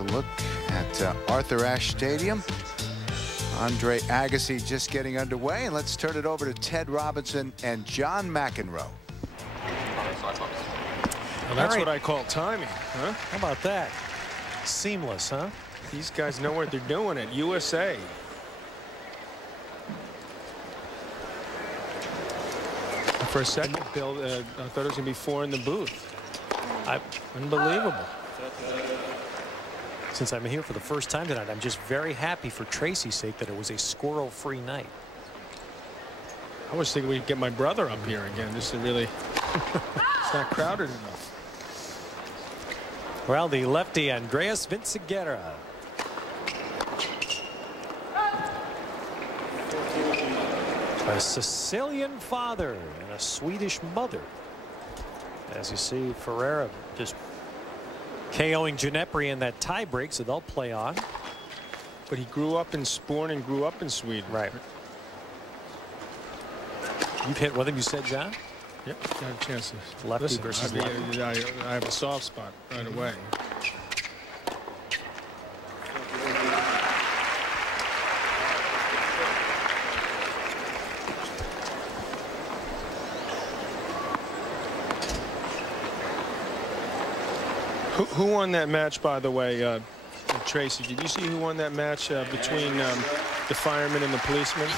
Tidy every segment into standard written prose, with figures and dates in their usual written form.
a look at Arthur Ashe Stadium. Andre Agassi just getting underway, and let's turn it over to Ted Robinson and John McEnroe. Well, that's what I call timing, huh? How about that? Seamless, huh? These guys know what they're doing at USA. For a second, Bill, I thought it was going to be 4 in the booth. Unbelievable. Since I'm here for the first time tonight, I'm just very happy for Tracy's sake that it was a squirrel-free night. I was thinking we'd get my brother up here again. This is really, it's not crowded enough. Well, the lefty Andreas Vinciguerra. A Sicilian father and a Swedish mother. As you see, Ferreira just KOing Ginepri in that tie break, so they'll play on. But he grew up in Sporn and grew up in Sweden. Right. You've hit with him, you said, John? Yep, got a chance to lefty versus lefty. I have a soft spot right away. Who won that match, by the way, Tracy? Did you see who won that match between the fireman and the policeman?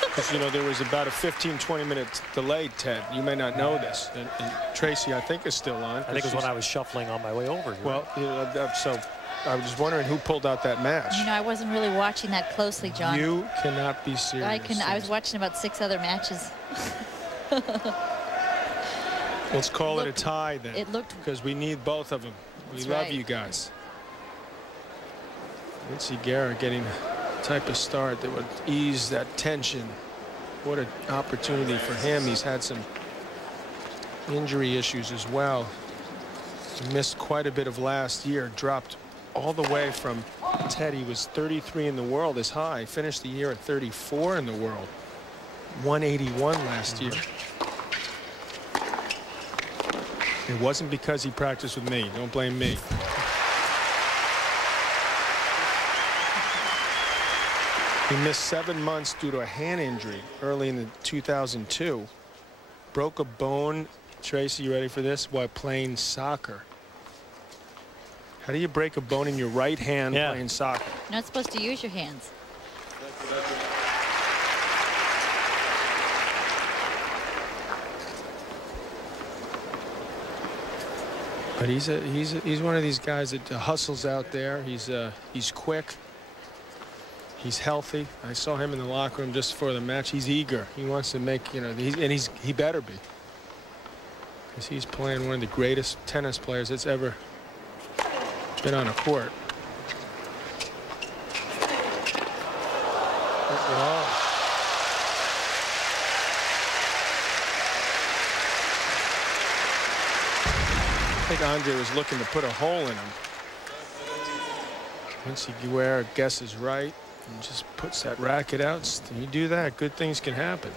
Because, you know, there was about a 15-20 minute delay, Ted. You may not know this. And Tracy, I think, is still on. I think it was when I was shuffling on my way over. Well, you know, so I was just wondering who pulled out that match. You know, I wasn't really watching that closely, John. You cannot be serious. I was watching about 6 other matches. Let's call it a tie then. It looked, because we need both of them. We love you guys. Vinciguerra getting a type of start that would ease that tension. What an opportunity for him. He's had some injury issues as well. He missed quite a bit of last year. Dropped all the way from Ted. He was 33 in the world as high. Finished the year at 34 in the world. 181 last year. It wasn't because he practiced with me. Don't blame me. He missed 7 months due to a hand injury early in 2002. Broke a bone. Tracy, you ready for this? While playing soccer. How do you break a bone in your right hand playing soccer? You're not supposed to use your hands. But he's one of these guys that hustles out there. He's quick. He's healthy. I saw him in the locker room just before the match. He's eager. He wants to make, you know, he better be, because he's playing one of the greatest tennis players that's ever been on a court. Oh. I think Andre was looking to put a hole in him. Vinciguerra guesses right and just puts that racket out. When you do that, good things can happen.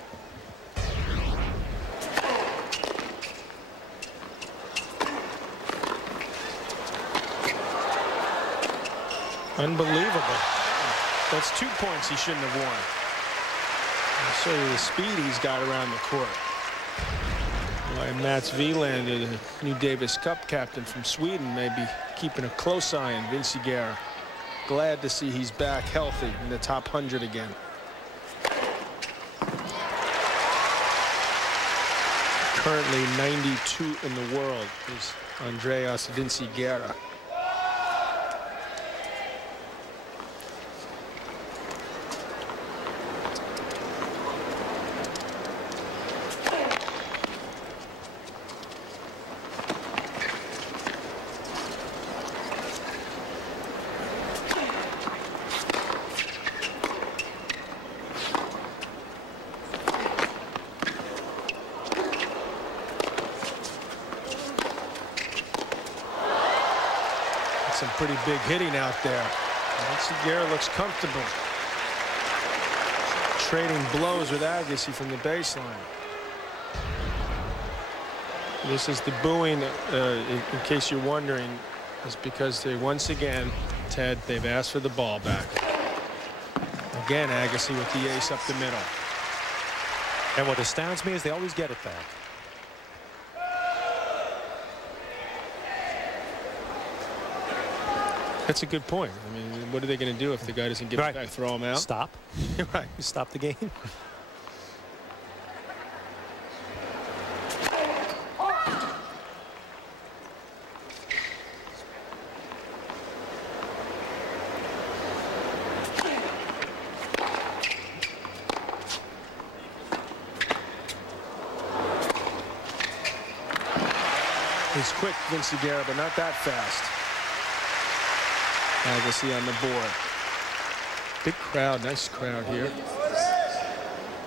Unbelievable. That's 2 points he shouldn't have won. I'll show you the speed he's got around the court. Mats Wilander, the new Davis Cup captain from Sweden, may be keeping a close eye on Vinciguerra. Glad to see he's back healthy in the top 100 again. Currently 92 in the world is Andreas Vinciguerra. Some pretty big hitting out there. Vinciguerra looks comfortable. Trading blows with Agassi from the baseline. This is the booing, in case you're wondering. is because they once again, Ted, they've asked for the ball back. Again, Agassi with the ace up the middle. And what astounds me is they always get it back. That's a good point. I mean, what are they going to do if the guy doesn't give it back? Throw him out? Stop. Right. Stop the game. He's quick, Vinciguerra, but not that fast. Agassi on the board. Big crowd, nice crowd here.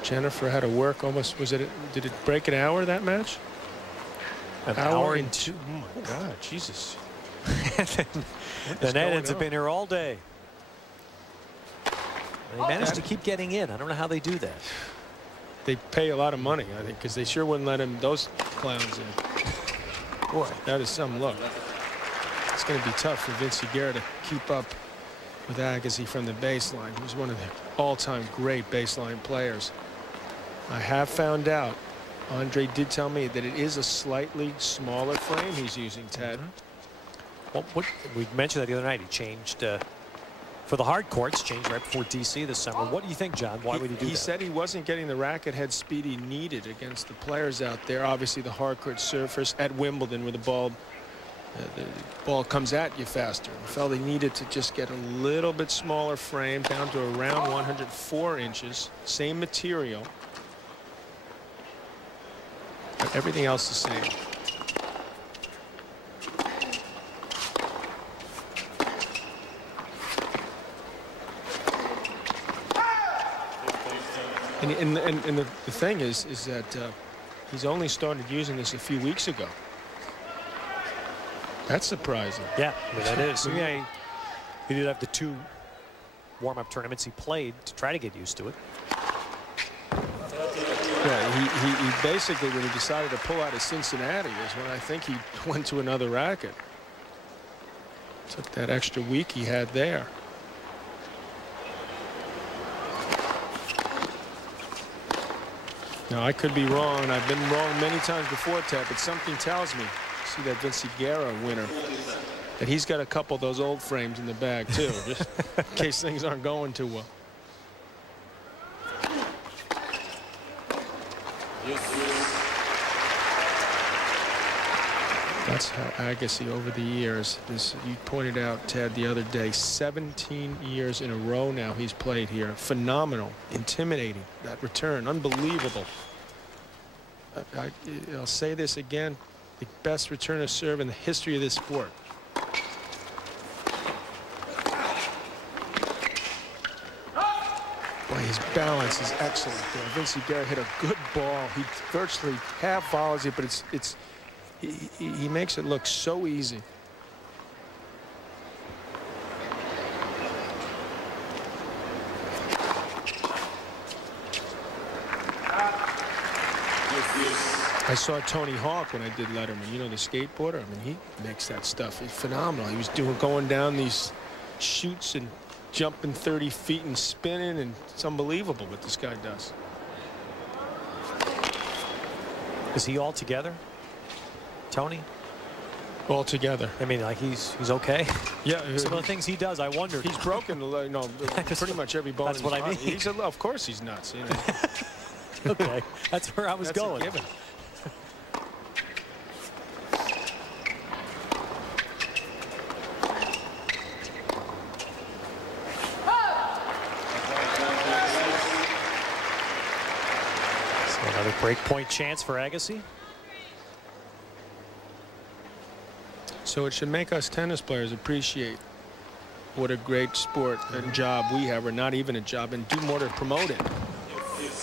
Jennifer had to work almost, did it break an hour, that match? An hour and two. Oh my God, Jesus. The Neds have been here all day. They managed to keep getting in. I don't know how they do that. They pay a lot of money, I think, because they sure wouldn't let those clowns in. Boy, that is some look. It's going to be tough for Vinciguerra to keep up with Agassi from the baseline. He's one of the all-time great baseline players. I have found out, Andre did tell me that it is a slightly smaller frame he's using, Ted. Well, we mentioned that the other night. He changed for the hard courts, changed right before DC this summer. What do you think, John? Why would he do that? He said he wasn't getting the racket head speed he needed against the players out there. Obviously, the hard court surface at Wimbledon where the ball comes at you faster. He felt he needed to just get a little bit smaller frame down to around 104 inches. Same material. But everything else the same. And the thing is that he's only started using this a few weeks ago. That's surprising. Yeah, that is. Yeah, he did have the 2 warm-up tournaments he played to try to get used to it. Yeah, he basically, when he decided to pull out of Cincinnati, is when I think he went to another racket. Took that extra week he had there. Now, I could be wrong, and I've been wrong many times before, Ted, but something tells me, see that Vinciguerra winner, that he's got a couple of those old frames in the bag, too, just in case things aren't going too well. That's how Agassi over the years, as you pointed out, Ted, the other day, 17 years in a row now he's played here. Phenomenal, intimidating, that return, unbelievable. I'll say this again, the best return of serve in the history of this sport. Boy, his balance is excellent there. Vinciguerra hit a good ball. He virtually half follows it, but he makes it look so easy. I saw Tony Hawk when I did Letterman, you know, the skateboarder. I mean, he makes that stuff. It's phenomenal. He was going down these chutes and jumping 30 feet and spinning, and it's unbelievable what this guy does. Is he all together, Tony? All together. I mean, like he's okay. Yeah. Some of the things he does, I wonder. He's broken, pretty much every bone. That's what I mean. Of course he's nuts. You know? Okay, that's where I was going. So another break point chance for Agassi. So it should make us tennis players appreciate what a great sport and job we have, or not even a job, and do more to promote it.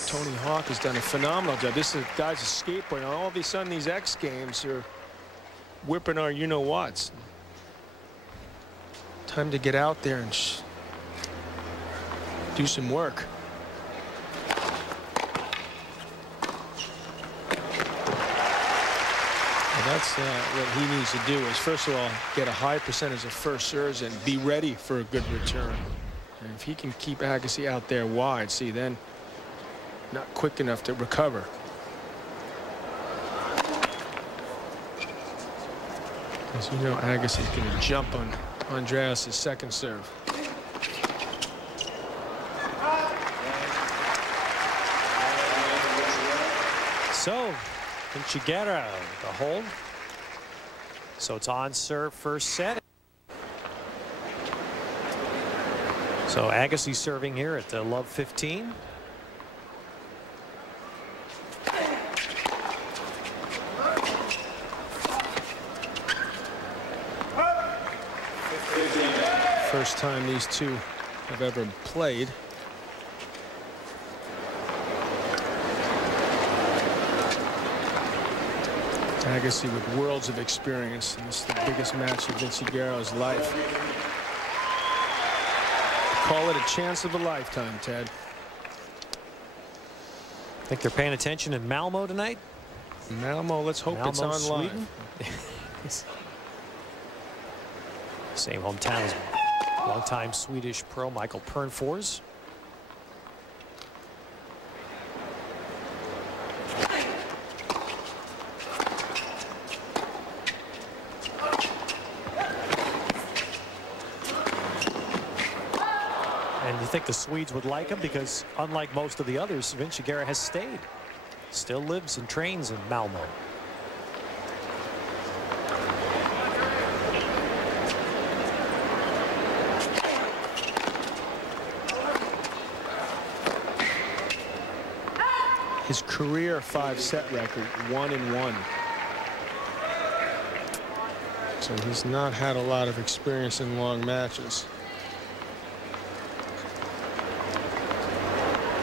Tony Hawk has done a phenomenal job. This is guy's a skateboarder, and all of a sudden these X Games are whipping our you-know-whats. Time to get out there and do some work. Well, That's what he needs to do is, first of all, get a high percentage of first serves and be ready for a good return. And if he can keep Agassi out there wide, see, then not quick enough to recover. As you know, Agassi's going to jump on Andreas' second serve. So, Vinciguerra, the hold. So it's on serve first set. So Agassi serving here at love 15. First time these two have ever played. Agassi with worlds of experience, and this is the biggest match of Vinciguerra's life. Call it a chance of a lifetime, Ted. Think they're paying attention in Malmo tonight? Malmo, let's hope Malmo, it's on Sweden. live. Same hometown as longtime Swedish pro Michael Pernfors. And you think the Swedes would like him because, unlike most of the others, Vinciguerra has stayed. Still lives and trains in Malmo. His career 5-set record, 1-1. So he's not had a lot of experience in long matches.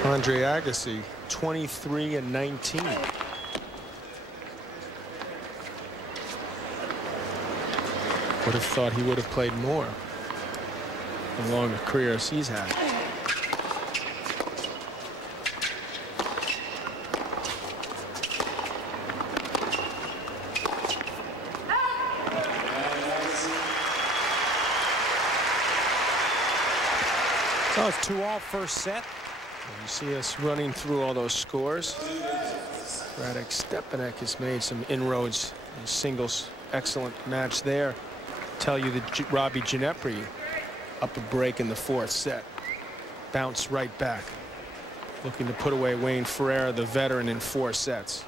Andre Agassi, 23-19. Would have thought he would have played more the longer careers he's had. So it's 2-all first set. You see us running through all those scores. Radek Stepanek has made some inroads in singles. Excellent match there. Tell you that Robbie Ginepri up a break in the 4th set. Bounce right back. Looking to put away Wayne Ferreira, the veteran, in 4 sets.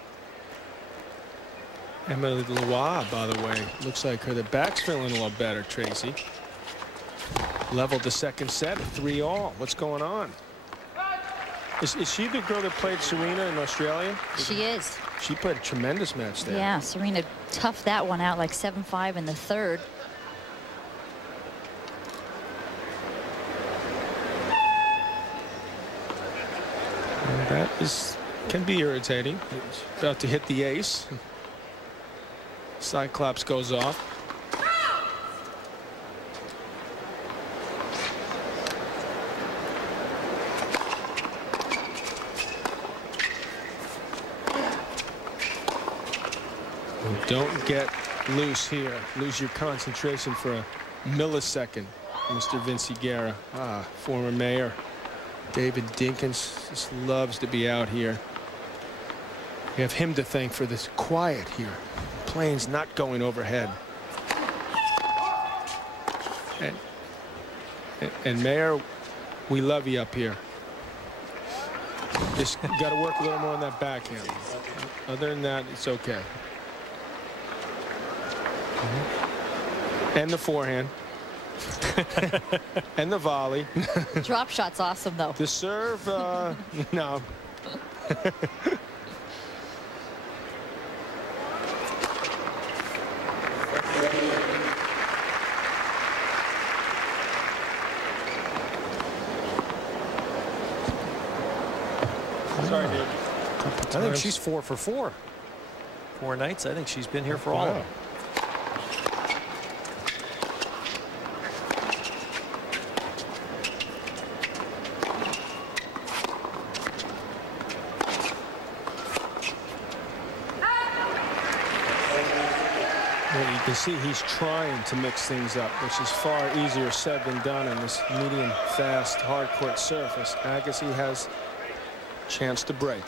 Emily Loire, by the way, looks like the back's feeling a little better, Tracy. Leveled the 2nd set, 3-all. What's going on? Is she the girl that played Serena in Australia? She is. She played a tremendous match there. Yeah, Serena toughed that one out like 7-5 in the 3rd. And that can be irritating. It's about to hit the ace. Cyclops goes off. Don't get loose here. Lose your concentration for a millisecond, Mr. Vinciguerra. Former mayor David Dinkins just loves to be out here. We have him to thank for this quiet here. Planes not going overhead. And Mayor, we love you up here. Just got to work a little more on that backhand. Other than that, it's okay. And the forehand. And the volley. Drop shot's awesome, though. The serve, no. Sorry, dude. I think she's 4 for 4. 4 nights. I think she's been here for all of them. see he's trying to mix things up, which is far easier said than done on this medium fast hard court surface. Agassi has a chance to break.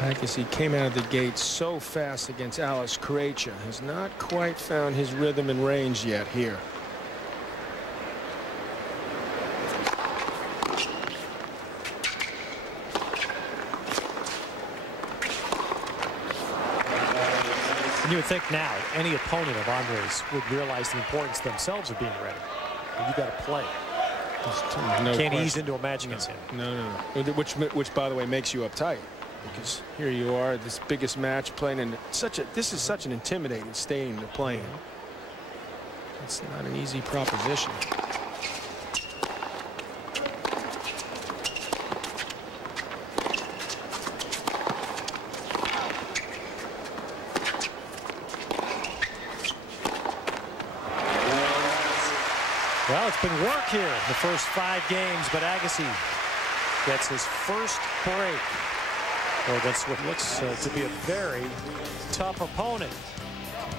Agassi came out of the gate so fast against Alex Correia. Has not quite found his rhythm and range yet here. And you would think now any opponent of Andre's would realize the importance themselves of being ready. You got to play. No Can't question. ease into a match against him. No. Which by the way makes you uptight. Because here you are, this biggest match playing in this is such an intimidating stadium to play in. It's not an easy proposition. Well, it's been work here in the first 5 games, but Agassi gets his first break. Well, that's what looks to be a very tough opponent.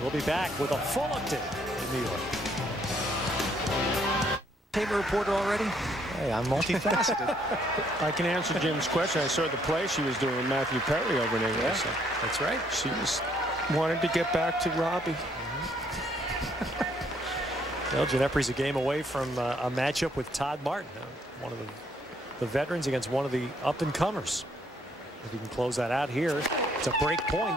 We'll be back with a full update in New York. Paper reporter already? Hey, I'm multifaceted. I can answer Jim's question. I saw the play she was doing with Matthew Perry over in England. Yeah, that's right. She wanted to get back to Robbie. Well, Gineppri's a game away from a matchup with Todd Martin, one of the veterans against one of the up-and-comers. If he can close that out here, it's a break point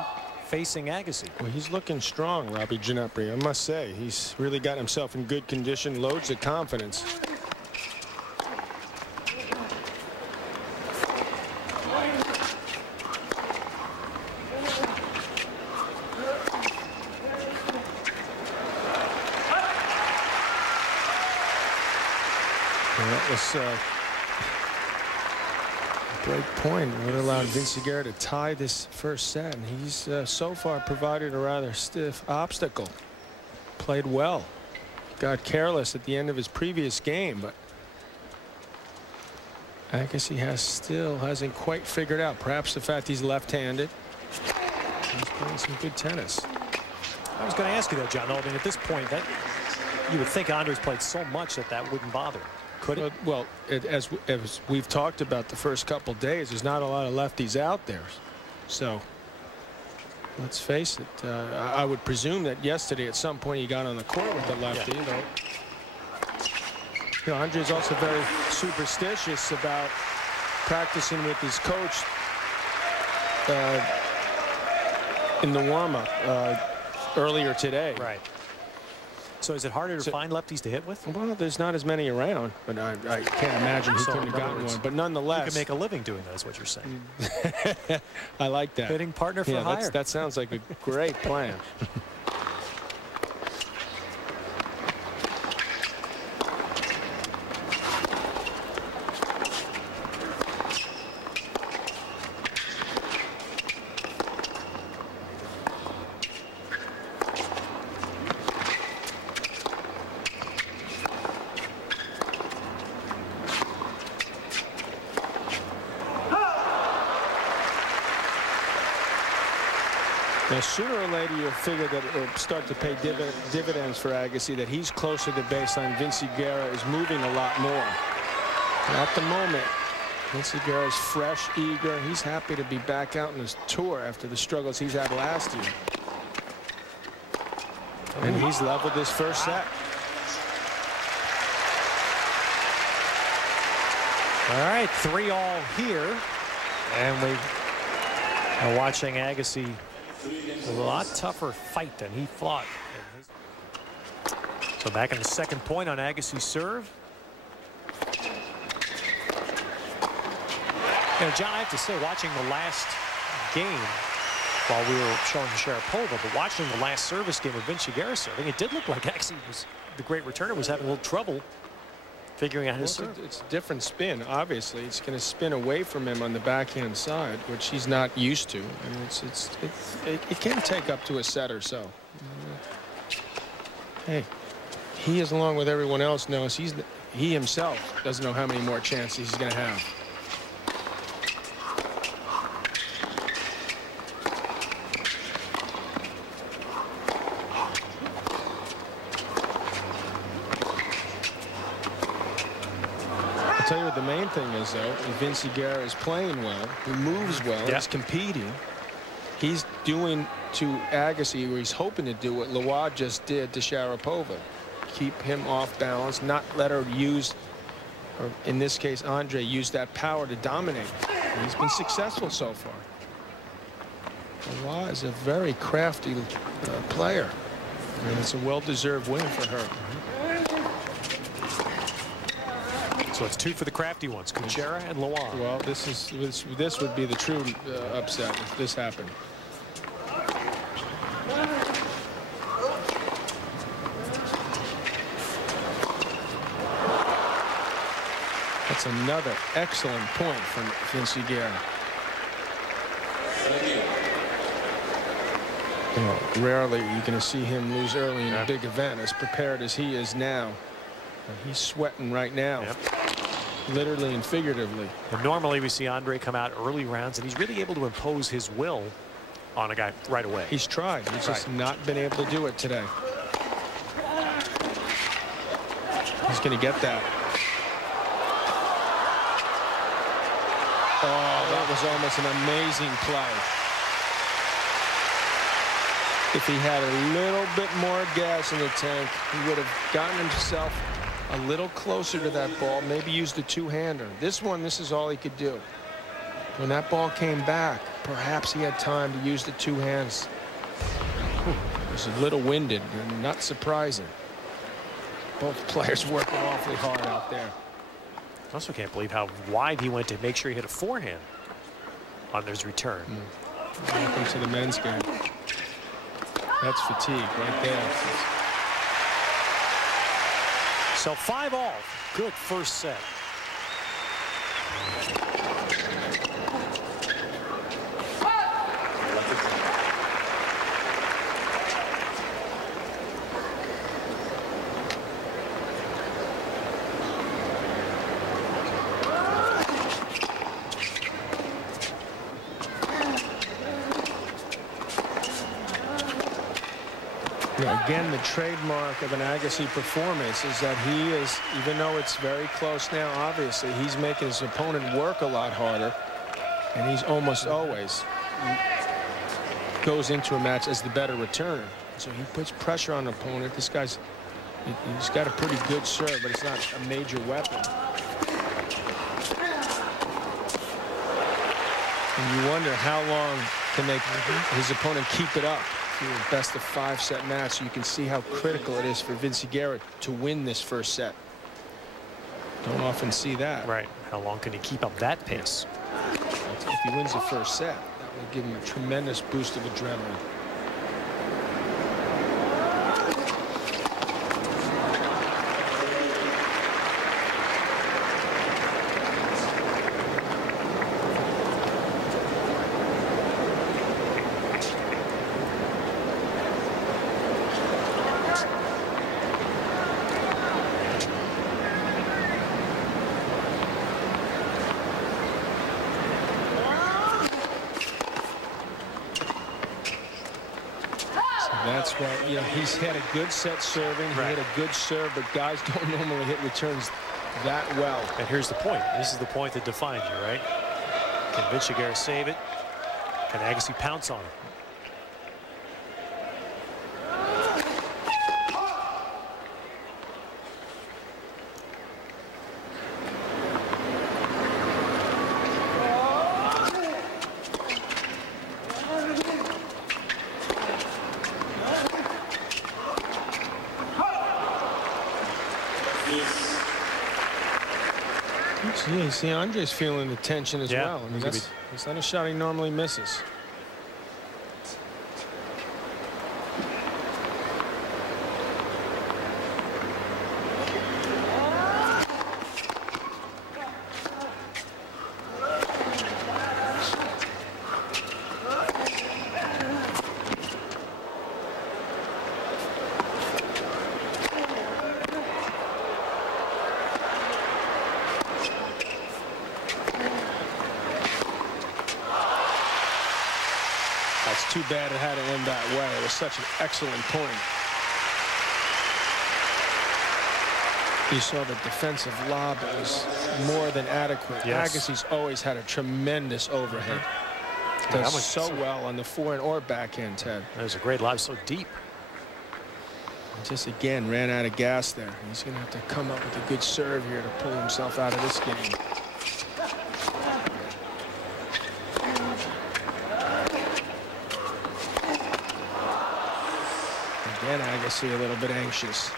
facing Agassi. Well, he's looking strong, Robbie Ginepri. I must say, he's really got himself in good condition, loads of confidence. That was break point would allow Vinciguerra to tie this first set, and he's so far provided a rather stiff obstacle. Played well, got careless at the end of his previous game, but Agassi still hasn't quite figured out. Perhaps the fact he's left-handed. He's playing some good tennis. I was going to ask you that, John. I mean, at this point, that you would think Andre's played so much that wouldn't bother him. Could it? Well, as we've talked about the first couple days, there's not a lot of lefties out there. So let's face it. I would presume that yesterday at some point he got on the court with the lefty. Yeah. You know, Andre's also very superstitious about practicing with his coach in the warm-up earlier today. Right. So is it harder to find lefties to hit with? Well, there's not as many around, but I can't imagine he couldn't have gotten one. But nonetheless, you can make a living doing that, is what you're saying. I like that. Hitting partner for hire. That sounds like a great plan. Now, sooner or later, you'll figure that it'll start to pay dividends for Agassi, that he's closer to baseline. Vinciguerra is moving a lot more. And at the moment, Vinciguerra is fresh, eager. He's happy to be back out on his tour after the struggles he's had last year. And he's leveled this first set. All right, 3-all here. And we are watching Agassi. A lot tougher fight than he fought. So back in the second point on Agassi's serve. You know, John, I have to say, watching the last game while we were showing Sharapova, but watching the last service game of Vinciguerra serving, it did look like Agassi was the great returner was having a little trouble figuring out his serve. It's a different spin. Obviously, it's going to spin away from him on the backhand side, which he's not used to. And it can take up to a set or so. Hey, he, as along with everyone else, knows he himself doesn't know how many more chances he's going to have. I'll tell you what the main thing is, though. Vinciguerra is playing well. He moves well. He's competing. He's doing to Agassi, where he's hoping to do what Loire just did to Sharapova. Keep him off balance, not let her use, or in this case, Andre, use that power to dominate. And he's been successful so far. Loire is a very crafty player. And it's a well-deserved win for her. So it's 2 for the crafty ones, Kuchera and Loire. Well, this would be the true upset if this happened. That's another excellent point from Vinciguerra. Rarely you're going to see him lose early in a big event, as prepared as he is now. He's sweating right now, literally and figuratively. And normally we see Andre come out early rounds, and he's really able to impose his will on a guy right away. He's tried. He's just not been able to do it today. He's going to get that. Oh, that was almost an amazing play. If he had a little bit more gas in the tank, he would have gotten himself a little closer to that ball, maybe used a two-hander. This is all he could do. When that ball came back, perhaps he had time to use the two hands. It was a little winded, and not surprising. Both players working awfully hard out there. I also can't believe how wide he went to make sure he hit a forehand on his return. Welcome to the men's game. That's fatigue right there. So 5-all. Good first set. Again, the trademark of an Agassi performance is that he is, even though it's very close now, obviously, he's making his opponent work a lot harder, and he's almost always goes into a match as the better returner. So he puts pressure on the opponent. This guy's, he's got a pretty good serve, but it's not a major weapon. And you wonder how long can his opponent keep it up. A best of 5-set match, so you can see how critical it is for Vinciguerra to win this first set. Don't often see that. Right. How long can he keep up that pace? If he wins the first set, that will give him a tremendous boost of adrenaline. That's why, you know, he's had a good set serving. He had a good serve, but guys don't normally hit returns that well. And here's the point. This is the point that defines you, right? Can Vinciguerra save it? Can Agassi pounce on it? Yeah, you see Andre's feeling the tension as well. I mean, that's not a shot he normally misses. too bad it had to end that way. It was such an excellent point. You saw the defensive lob. It was more than adequate. Yes. Agassi's always had a tremendous overhead. Yeah, Does that was so well on the forehand or backhand, Ted. That was a great lob, so deep. Just again ran out of gas there. He's going to have to come up with a good serve here to pull himself out of this game. Again, Agassi a little bit anxious.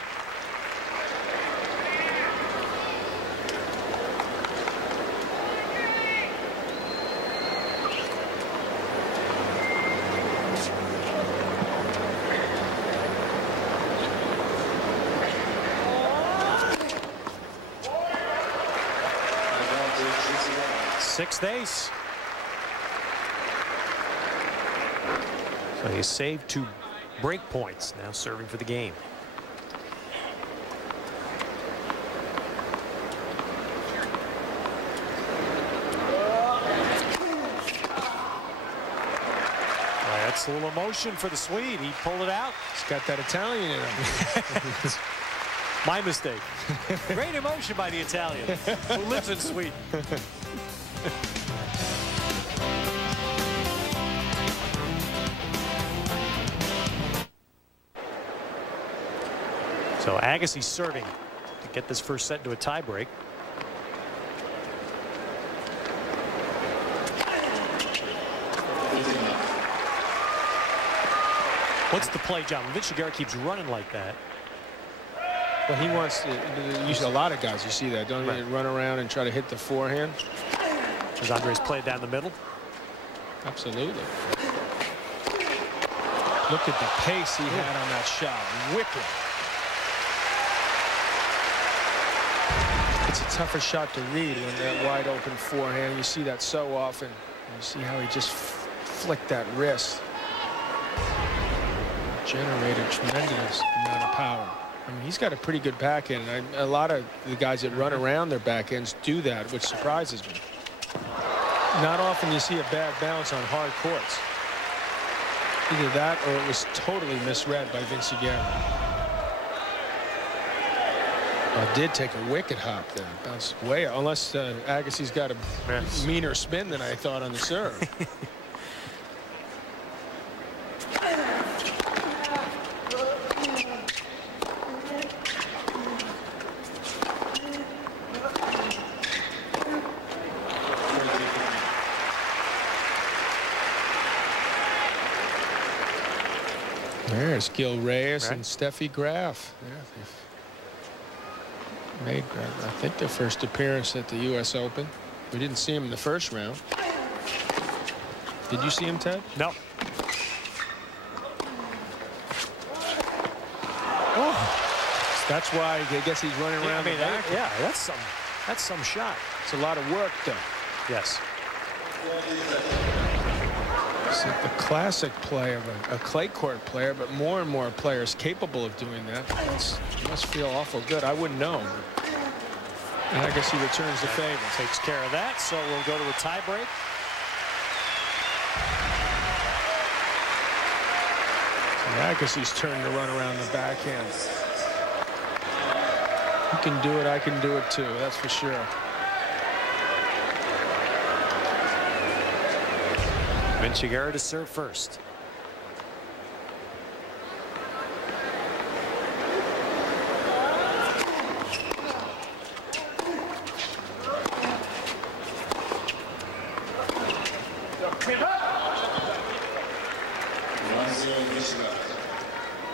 Sixth ace. So he saved 2 break points. Now serving for the game. That's a little emotion for the Swede. He pulled it out. He's got that Italian in him. My mistake. Great emotion by the Italian who lives in Sweden. So Agassi serving to get this first set into a tiebreak. What's the play, John? Vinciguerra keeps running like that. Well, he wants to. Usually, a lot of guys, you see that, don't they? Run around and try to hit the forehand. As Andres played down the middle. Absolutely. Look at the pace he had on that shot. Wicked. It's a tougher shot to read when that wide open forehand. You see that so often. You see how he just flicked that wrist. Generated tremendous amount of power. I mean, he's got a pretty good backhand. A lot of the guys that run around their backhands do that, which surprises me. Not often you see a bad bounce on hard courts. Either that or it was totally misread by Vinciguerra. Did take a wicked hop there. Bounced way, unless Agassi's got a meaner spin than I thought on the serve. There's Gil Reyes and Steffi Graf. Yeah, they've made, I think, their first appearance at the U.S. Open. We didn't see him in the first round. Did you see him, Ted? No. Oh, that's why I guess he's running around. I mean, yeah, that's some shot. It's a lot of work, though. Yes. It's like the classic play of a clay court player, but more and more players capable of doing that. It must feel awful good. I wouldn't know. And I guess he returns the favor. Takes care of that, so we'll go to a tiebreak. Agassi's turn to run around the backhand. You can do it, I can do it too, that's for sure. Vinciguerra to serve first.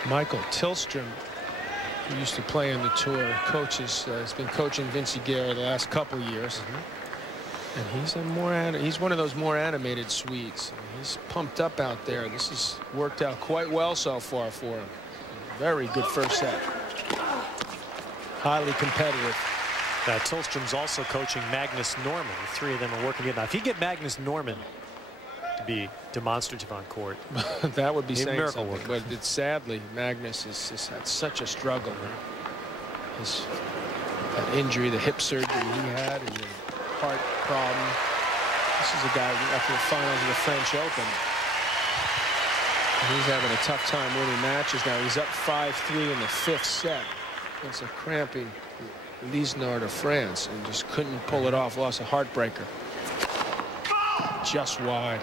Michael Tillstrom, who used to play on the tour, coaches, has been coaching Vinciguerra the last couple years. And he's one of those more animated Swedes. He's pumped up out there. This has worked out quite well so far for him. Very good first set. Highly competitive. Tillstrom's also coaching Magnus Norman. The three of them are working it. Now, if you get Magnus Norman to be demonstrative on court, that would be saying miracle something. work. But sadly, Magnus has had such a struggle. That injury, the hip surgery he had, and the heart problem. This is a guy after the finals of the French Open. He's having a tough time winning matches now. He's up 5-3 in the 5th set. It's a cramping Liesnard of France and just couldn't pull it off. Lost a heartbreaker. Just wide.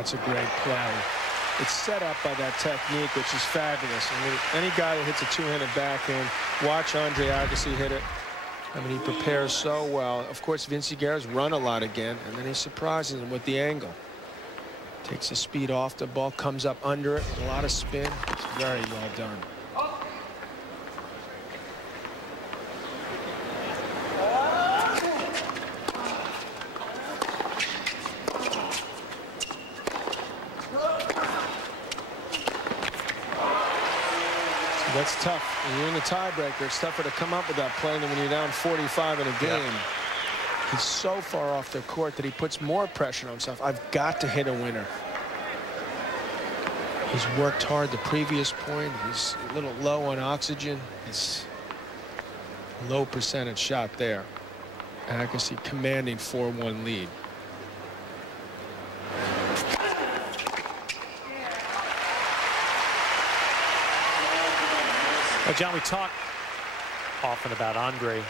It's a great play. It's set up by that technique, which is fabulous. I mean, any guy that hits a two-handed backhand, watch Andre Agassi hit it. I mean, he prepares so well. Of course, Vinciguerra's run a lot again, and then he surprises him with the angle. Takes the speed off the ball, comes up under it, a lot of spin. It's very well done. That's tough. When you're in the tiebreaker, it's tougher to come up with that play than when you're down 45 in a game. Yeah. He's so far off the court that he puts more pressure on himself. I've got to hit a winner. He's worked hard the previous point. He's a little low on oxygen. It's a low percentage shot there. Agassi commanding 4-1 lead. Well, John, we talk often about Andre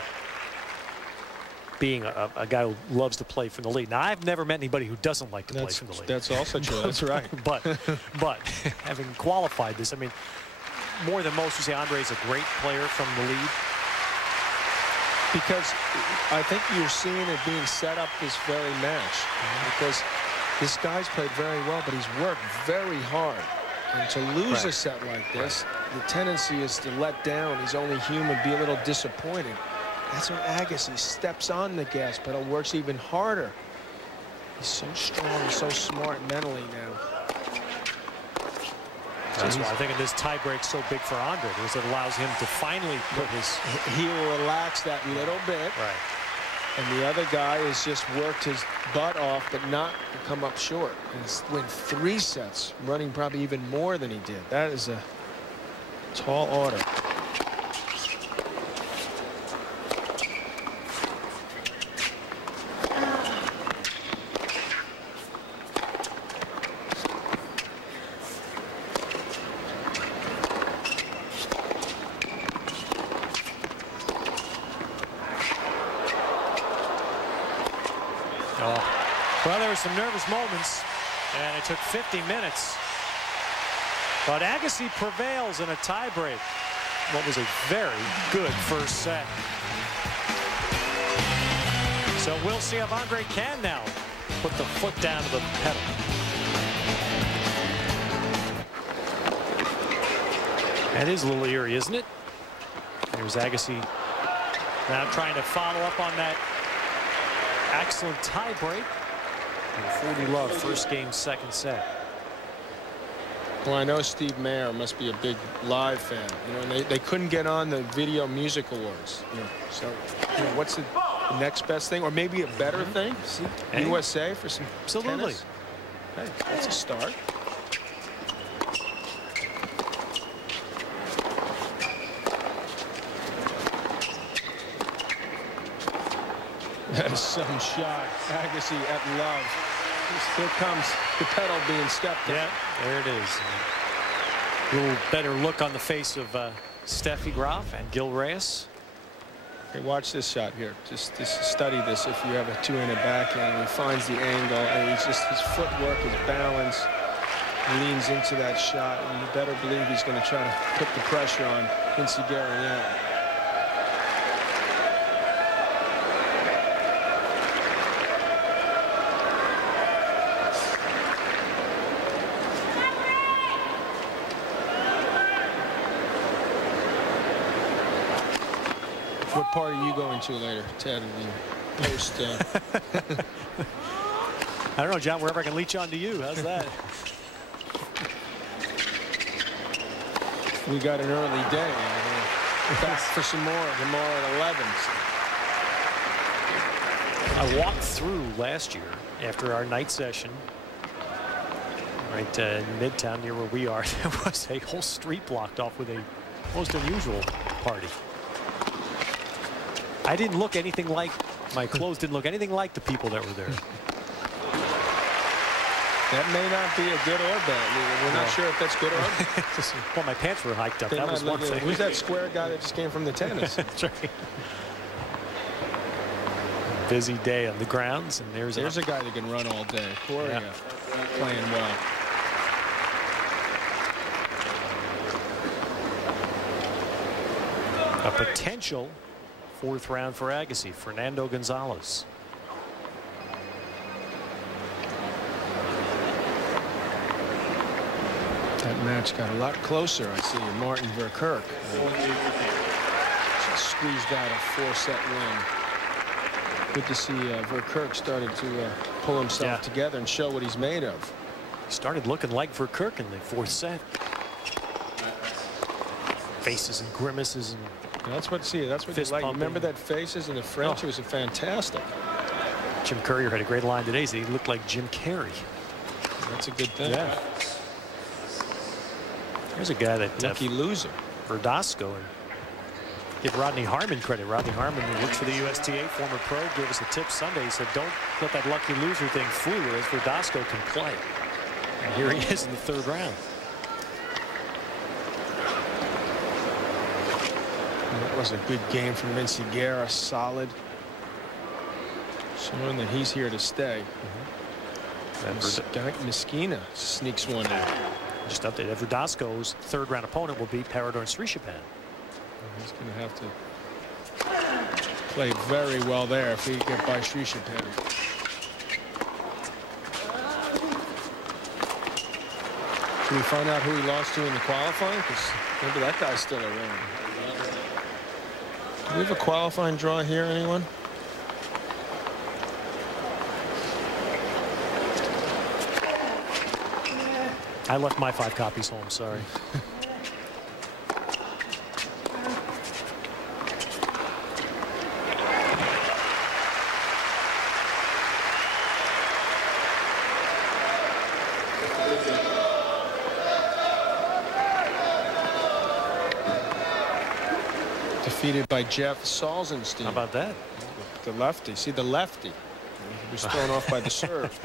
being a guy who loves to play from the lead. Now, I've never met anybody who doesn't like to play from the lead. That's also true. That's right. but having qualified this, I mean, more than most, you say Andre's a great player from the lead. Because I think you're seeing it being set up this very match. Because this guy's played very well, but he's worked very hard. And to lose a set like this, the tendency is to let down. He's only human, be a little disappointed. That's when Agassi steps on the gas pedal, works even harder. He's so strong, so smart mentally now. That's why I think this tie break's so big for Andre, because it allows him to finally put his... He will relax that little bit. Right. And the other guy has just worked his butt off, but not come up short. And win 3 sets, running probably even more than he did. That is a tall order. Well, there were some nervous moments, and it took 50 minutes. But Agassi prevails in a tiebreak. What was a very good first set. So we'll see if Andre can now put the foot down to the pedal. That is a little eerie, isn't it? There's Agassi now trying to follow up on that excellent tiebreak. 40-love, first game, second set. Well, I know Steve Mayer must be a big live fan. You know, and they couldn't get on the Video Music Awards. You know, so you know, what's the next best thing, or maybe a better thing? See, USA for some tennis? Hey, that's a start. That is some shot. Agassi at love. Here comes the pedal being stepped on. Yeah, there it is. A little better look on the face of Steffi Graf and Gil Reyes. Hey, watch this shot here. Just study this if you have a two-handed backhand. He finds the angle, and he's just, his footwork, his balance, leans into that shot, and you better believe he's going to try to put the pressure on Vinciguerra now. What party are you going to later, Ted, in the post? I don't know, John, wherever I can leech on to you. How's that? We got an early day. Back for some more tomorrow at 11. I walked through last year after our night session, right in Midtown near where we are, there was a whole street blocked off with a most unusual party. I didn't look anything like, my clothes didn't look anything like the people that were there. That may not be a good or bad. We're not sure if that's good or bad. Well, my pants were hiked up. That was one thing. Who's that square guy that just came from the tennis? That's right. Busy day on the grounds, and there's a guy that can run all day. Correa playing well. A potential 4th round for Agassi, Fernando Gonzalez. That match got a lot closer. I see Martin Verkerk squeezed out a 4-set win. Good to see Verkerk started to pull himself together and show what he's made of. He started looking like Verkerk in the 4th set. Faces and grimaces and that's what you like. Remember that faces in the French? It was fantastic. Jim Courier had a great line today. He looked like Jim Carrey. That's a good thing. Yeah. There's a guy that lucky loser. Verdasco, and give Rodney Harmon credit. Rodney Harmon, who works for the USTA, former pro, gave us a tip Sunday. He said, "Don't let that lucky loser thing fool you, as Verdasco can play." And here he is in the 3rd round. That was a good game from Vinciguerra. Solid. Showing that he's here to stay. Messina sneaks one in. Just updated. Verdasco's 3rd round opponent will be Paradorn Srichaphan. He's going to have to play very well there if he get by Srichaphan. Can we find out who he lost to in the qualifying? Because maybe that guy's still around. Do we have a qualifying draw here, anyone? I left my 5 copies home, sorry. Defeated by Jeff Salzenstein. How about that? The lefty. See the lefty. He was thrown off by the serve.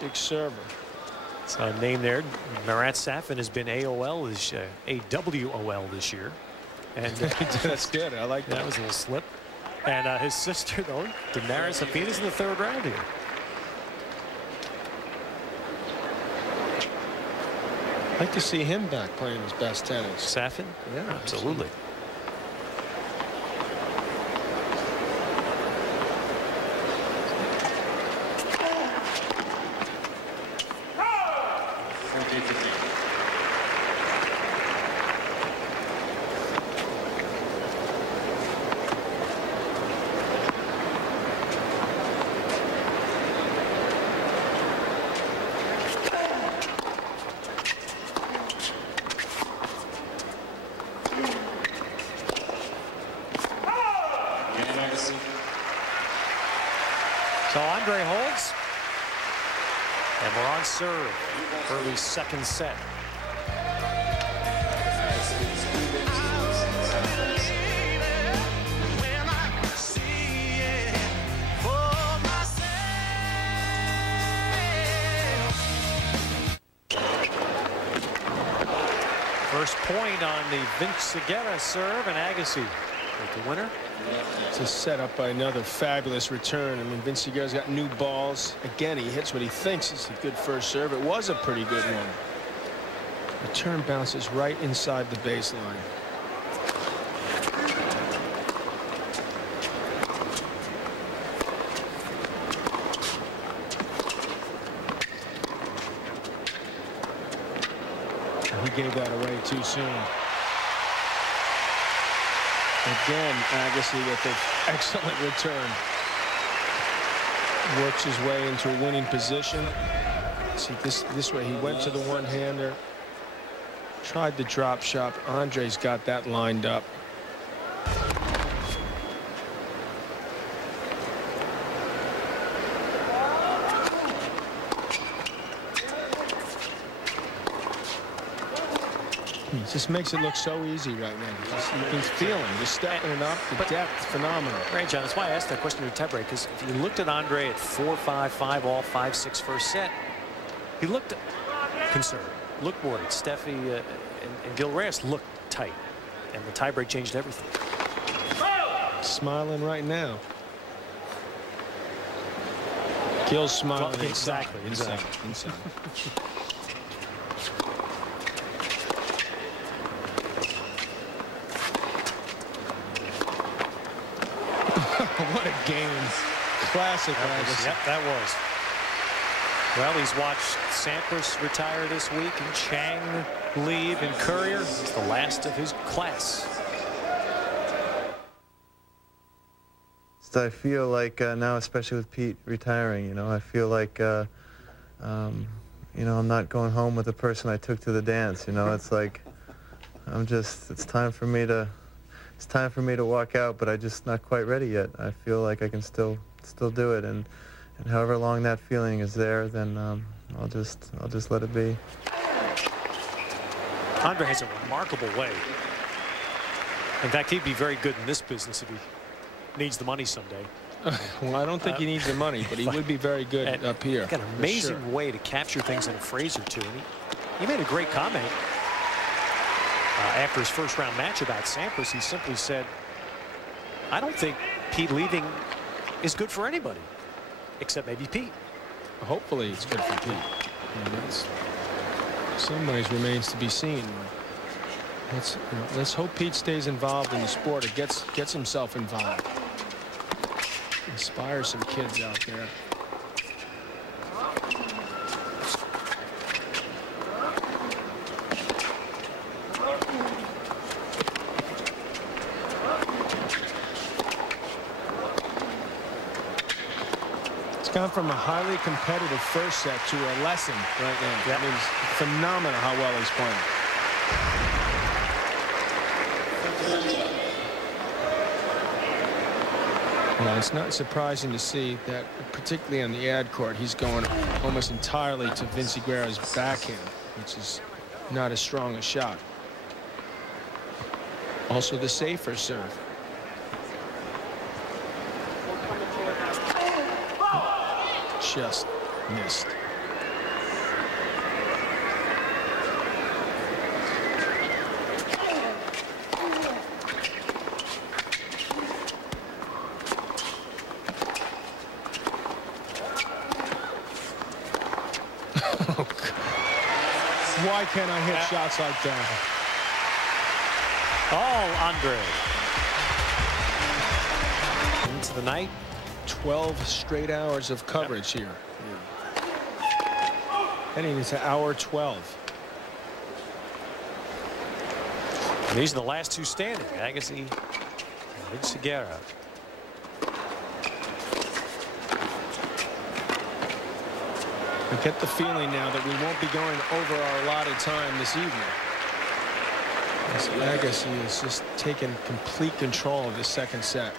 Big server. So a name there. Marat Safin has been AWOL this year. And that's good. I like that. That was a little slip. And his sister, though, Damaris Safina's in the 3rd round here. I'd like to see him back playing his best tennis. Safin? Yeah, absolutely. So Andre holds, and we're on serve. Early 2nd set. First point on the Vinciguerra serve, and Agassi with the winner. It's a setup by another fabulous return. I mean, Vinciguerra's got new balls. Again, he hits what he thinks is a good first serve. It was a pretty good one. Return bounces right inside the baseline. And he gave that away too soon. Again, Agassi with an excellent return. Works his way into a winning position. See, this way he went to the one-hander. Tried the drop shot. Andre's got that lined up. He just makes it look so easy right now. You can feel him just stepping it up. The depth, phenomenal. Right, John. That's why I asked that question to tiebreak, because if you looked at Andre at 4-5, 5-all, 5-6 first set, he looked concerned, looked worried. Steffi and Gil Reyes looked tight, and the tiebreak changed everything. Smiling right now. Gil's smiling. Well, exactly. Inside. What a game. Classic. Yep, that was. Well, he's watched Sampras retire this week and Chang leave and Courier. It's the last of his class. I feel like now, especially with Pete retiring, you know, I feel like, you know, I'm not going home with the person I took to the dance. You know, it's like it's time for me to walk out, but I'm just not quite ready yet. I feel like I can still do it, and however long that feeling is there, then I'll just let it be. Andre has a remarkable way. In fact, he'd be very good in this business if he needs the money someday. Well, I don't think he needs the money, but he would be very good up here. He's got an amazing way to capture things in a phrase or two. And he made a great comment after his first round match about Sampras. He simply said, I don't think Pete leaving is good for anybody, except maybe Pete. Hopefully it's good for Pete. Some ways remains to be seen. Let's hope Pete stays involved in the sport or gets himself involved. Inspire some kids out there. It's gone from a highly competitive first set to a lesson right now. Yep. I mean, it's phenomenal how well he's playing. Well, it's not surprising to see that, particularly on the ad court, he's going almost entirely to Vinciguerra's backhand, which is not as strong a shot. Also the safer serve. Just missed. Why can't I hit shots like that? All Andre. Into the night. 12 straight hours of coverage here. Heading into hour 12. And these are the last two standing. Agassi and Vinciguerra. I get the feeling now that we won't be going over our allotted time this evening. As Agassi is just taking complete control of the second set.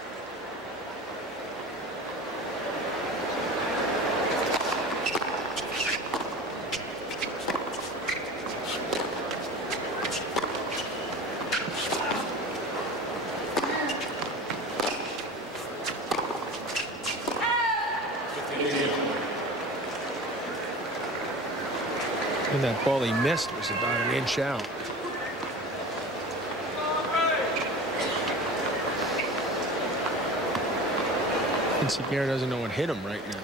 And that ball he missed was about an inch out. Vinciguerra doesn't know what hit him right now.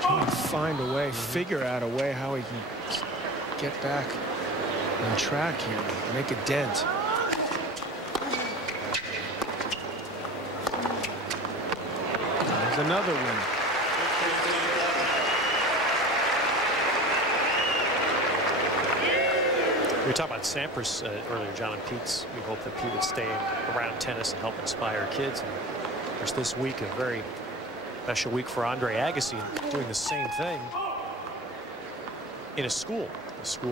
Trying to find a way, figure out a way how he can get back on track here, make a dent. There's another one. We were talking about Sampras earlier, John, and Pete's. We hope that Pete would stay around tennis and help inspire kids. And of course, this week, a very special week for Andre Agassi, doing the same thing in a school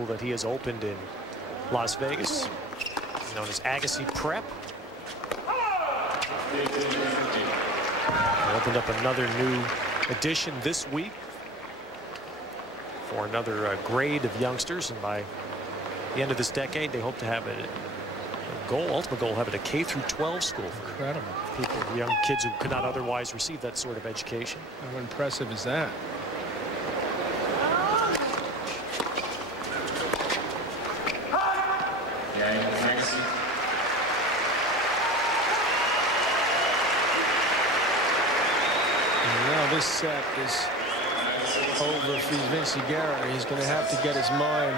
that he has opened in Las Vegas, known as Agassi Prep. They opened up another new addition this week for another grade of youngsters, and by the end of this decade, they hope to have it ultimate goal, have it a K through 12 school for Incredible. people, young kids who could not otherwise receive that sort of education. How impressive is that? Now this set is over for Vinciguerra. He's going to have to get his mind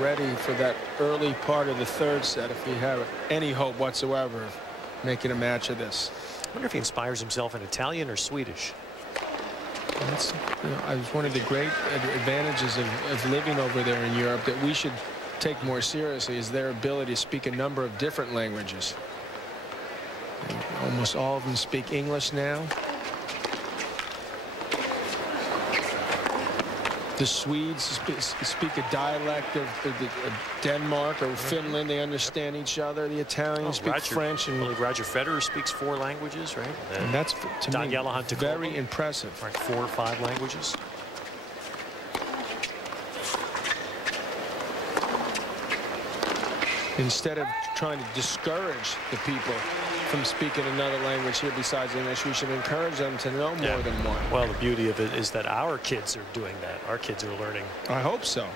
ready for that early part of the third set if he had any hope whatsoever of making a match of this. I wonder if he inspires himself in Italian or Swedish. That's, I was one of the great advantages of living over there in Europe that we should take more seriously is their ability to speak a number of different languages. And almost all of them speak English now. The Swedes speak a dialect of Denmark or Finland. They understand each other. The Italians speak French. And Roger Federer speaks 4 languages, right? And that's, to me, very impressive. Right, 4 or 5 languages. Instead of trying to discourage the people from speaking another language here besides English, we should encourage them to know more than one. Well, the beauty of it is that our kids are doing that. Our kids are learning. I hope so.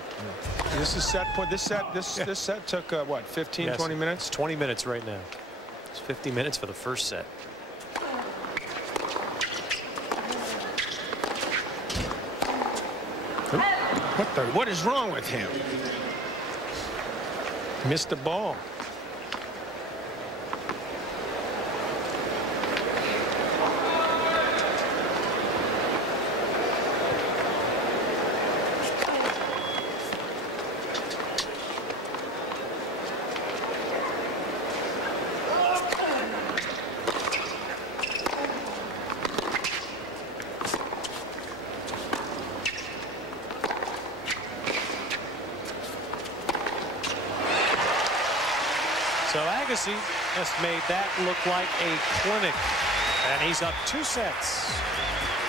This is set point. This set took what, 15, 20 minutes? It's 20 minutes right now. It's 50 minutes for the first set. What is wrong with him? Missed the ball. So Agassi just made that look like a clinic. And he's up 2 sets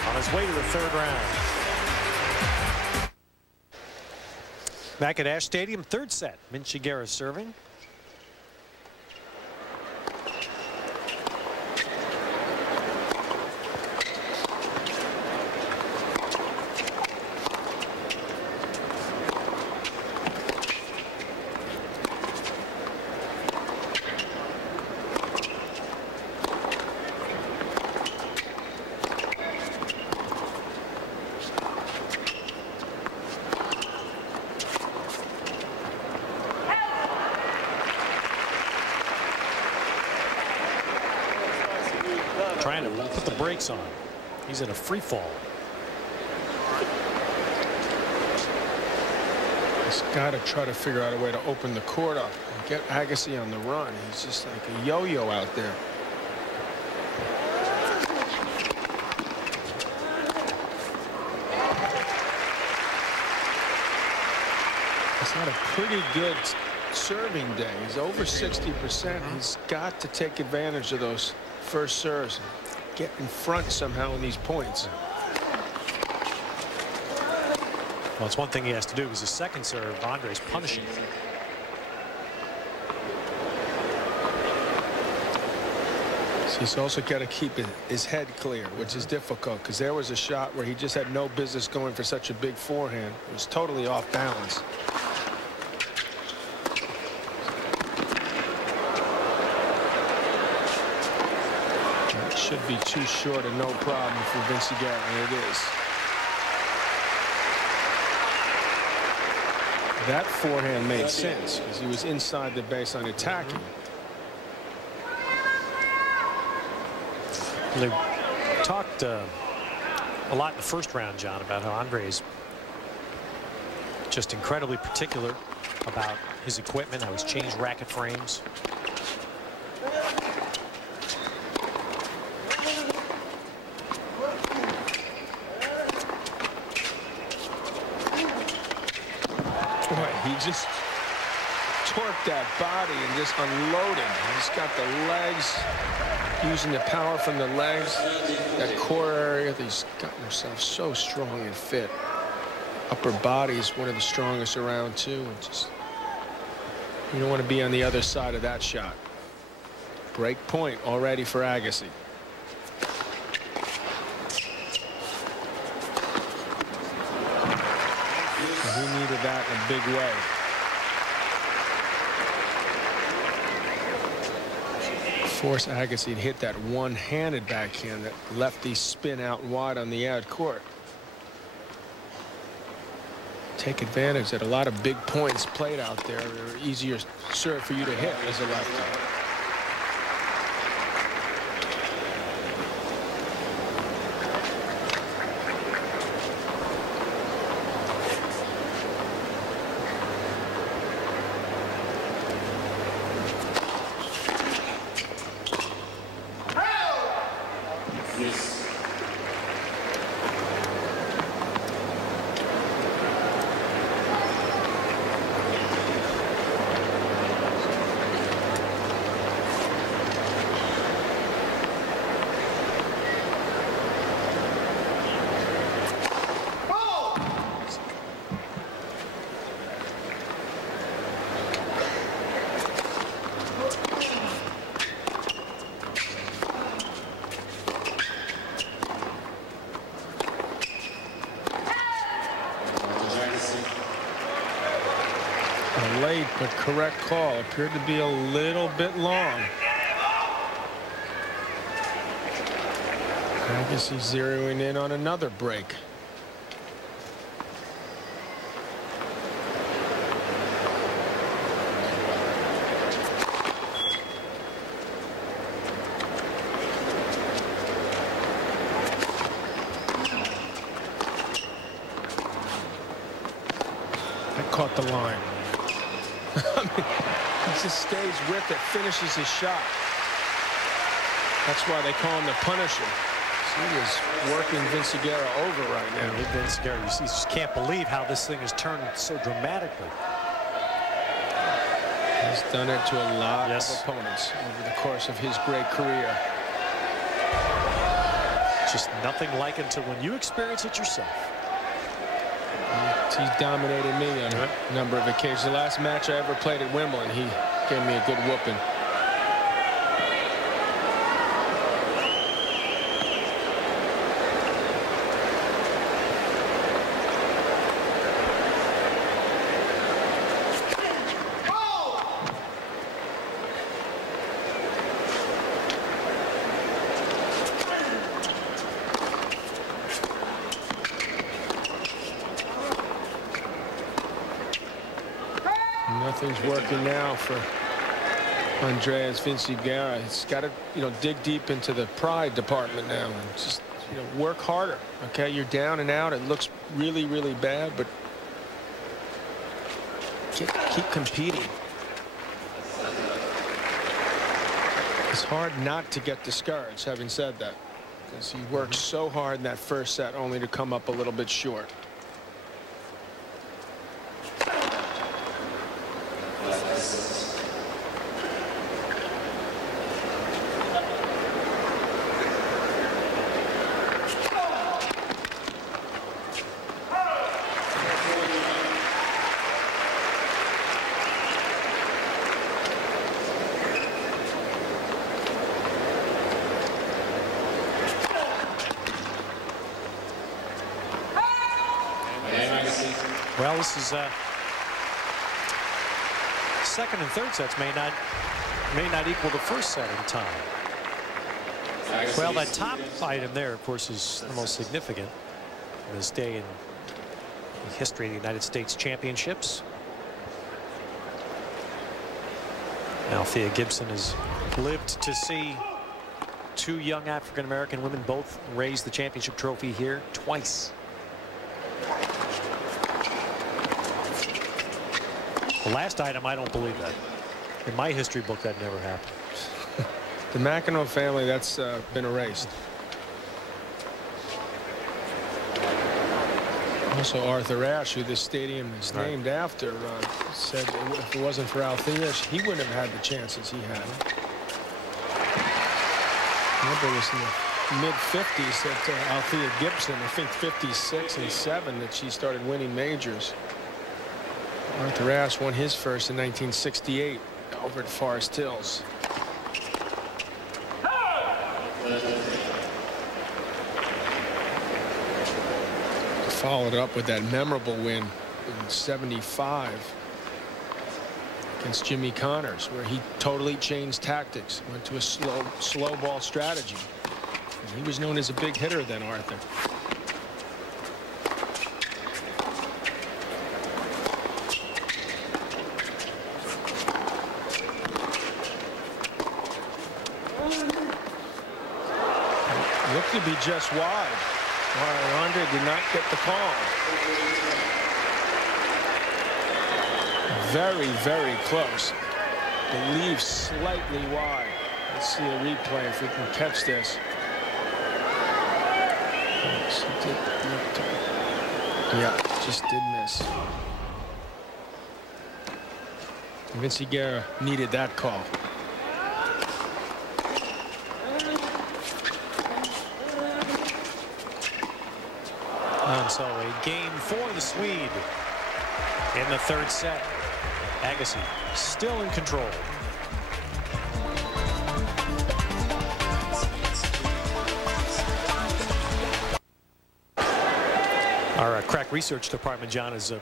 on his way to the 3rd round. Back at Ashe Stadium, 3rd set. Vinciguerra serving. Trying to put the brakes on. He's in a free fall. He's got to try to figure out a way to open the court up and get Agassi on the run. He's just like a yo-yo out there. He's had a pretty good serving day. He's over 60%. He's got to take advantage of those first serves and get in front somehow in these points. Well, it's one thing he has to do because his second serve, Andre's punishing. So he's also got to keep his head clear, which is difficult because there was a shot where he just had no business going for such a big forehand. It was totally off balance. Should be too short and no problem for Vinciguerra, and it is. That forehand made sense because he was inside the baseline attacking. They talked a lot in the first round, John, about how Andre is just incredibly particular about his equipment, how he's changed racket frames. He just torqued that body and just unloaded. He's got the legs, using the power from the legs, that core area. He's gotten himself so strong and fit. Upper body is one of the strongest around too, and just You don't want to be on the other side of that shot. Break point already for Agassi. He needed that in a big way. Force Agassi to hit that one-handed backhand that lefty spin out wide on the ad court. Take advantage that a lot of big points played out there are easier serve for you to hit as a lefty. A late but correct call. Appeared to be a little bit long. Agassi zeroing in on another break. That caught the line. I mean, he just stays with it, finishes his shot. That's why they call him the Punisher. He is working Vinciguerra over right now. Vinciguerra, you see, just can't believe how this thing has turned so dramatically. He's done it to a lot of opponents over the course of his great career. Just nothing like it until when you experience it yourself. He's dominated me on a number of occasions. The last match I ever played at Wimbledon, he gave me a good whooping. Nothing's working now for Andreas Vinciguerra. He's got to, dig deep into the pride department now and just, work harder. Okay, you're down and out. It looks really, really bad, but keep competing. It's hard not to get discouraged, having said that, because he worked so hard in that first set only to come up a little bit short. Well, this is second and third sets may not equal the first set in time. Well, that top item there, of course, is the most significant in this day in the history of the United States Championships. Althea Gibson has lived to see two young African-American women both raise the championship trophy here twice. The last item, I don't believe that. In my history book, that never happened. The McEnroe family, that's been erased. Also, Arthur Ashe, who this stadium is named after, said if it wasn't for Althea, he wouldn't have had the chances he had. Remember, it was in the mid-50s that Althea Gibson, I think 56 and 7, that she started winning majors. Arthur Ashe won his first in 1968 over at Forest Hills. Followed up with that memorable win in '75 against Jimmy Connors, where he totally changed tactics, went to a slow ball strategy. And he was known as a big hitter then, Arthur. Looked to be just wide. Andre did not get the call. Very, very close. Believe slightly wide. Let's see a replay if we can catch this. Yeah, just did miss. Vinciguerra needed that call. And so a game for the Swede in the third set. Agassi still in control. Our crack research department, John, has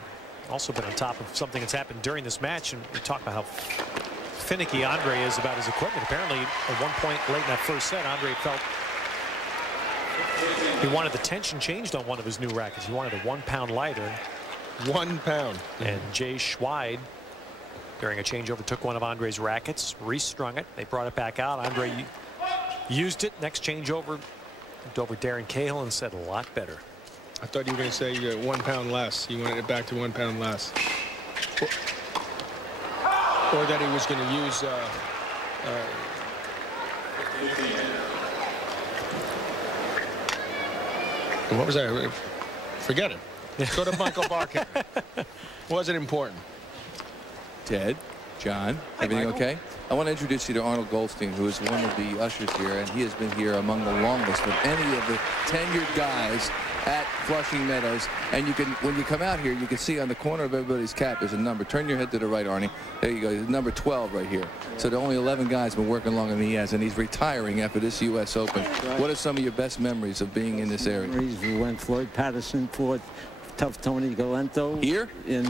also been on top of something that's happened during this match, and we talk about how finicky Andre is about his equipment. Apparently, at one point late in that first set, Andre felt he wanted the tension changed on one of his new rackets. He wanted a 1 pound lighter. 1 pound. And Jay Schweid, during a changeover, took one of Andre's rackets, restrung it. They brought it back out. Andre used it. Next changeover, looked over Darren Cahill and said, a lot better. I thought you were going to say 1 pound less. He wanted it back to 1 pound less. Or that he was going to use what was that? Forget it. Let's go to Michael Barker. Wasn't important. Ted, John, everything okay? I want to introduce you to Arnold Goldstein, who is one of the ushers here, and he has been here among the longest of any of the tenured guys at Flushing Meadows. And you can, when you come out here, you can see on the corner of everybody's cap there's a number. Turn your head to the right, Arnie. There you go. There's number 12 right here. So there are only 11 guys been working longer than he has, and he's retiring after this U.S. Open. What are some of your best memories of being in this area? When Floyd Patterson fought tough Tony Galento. Here? In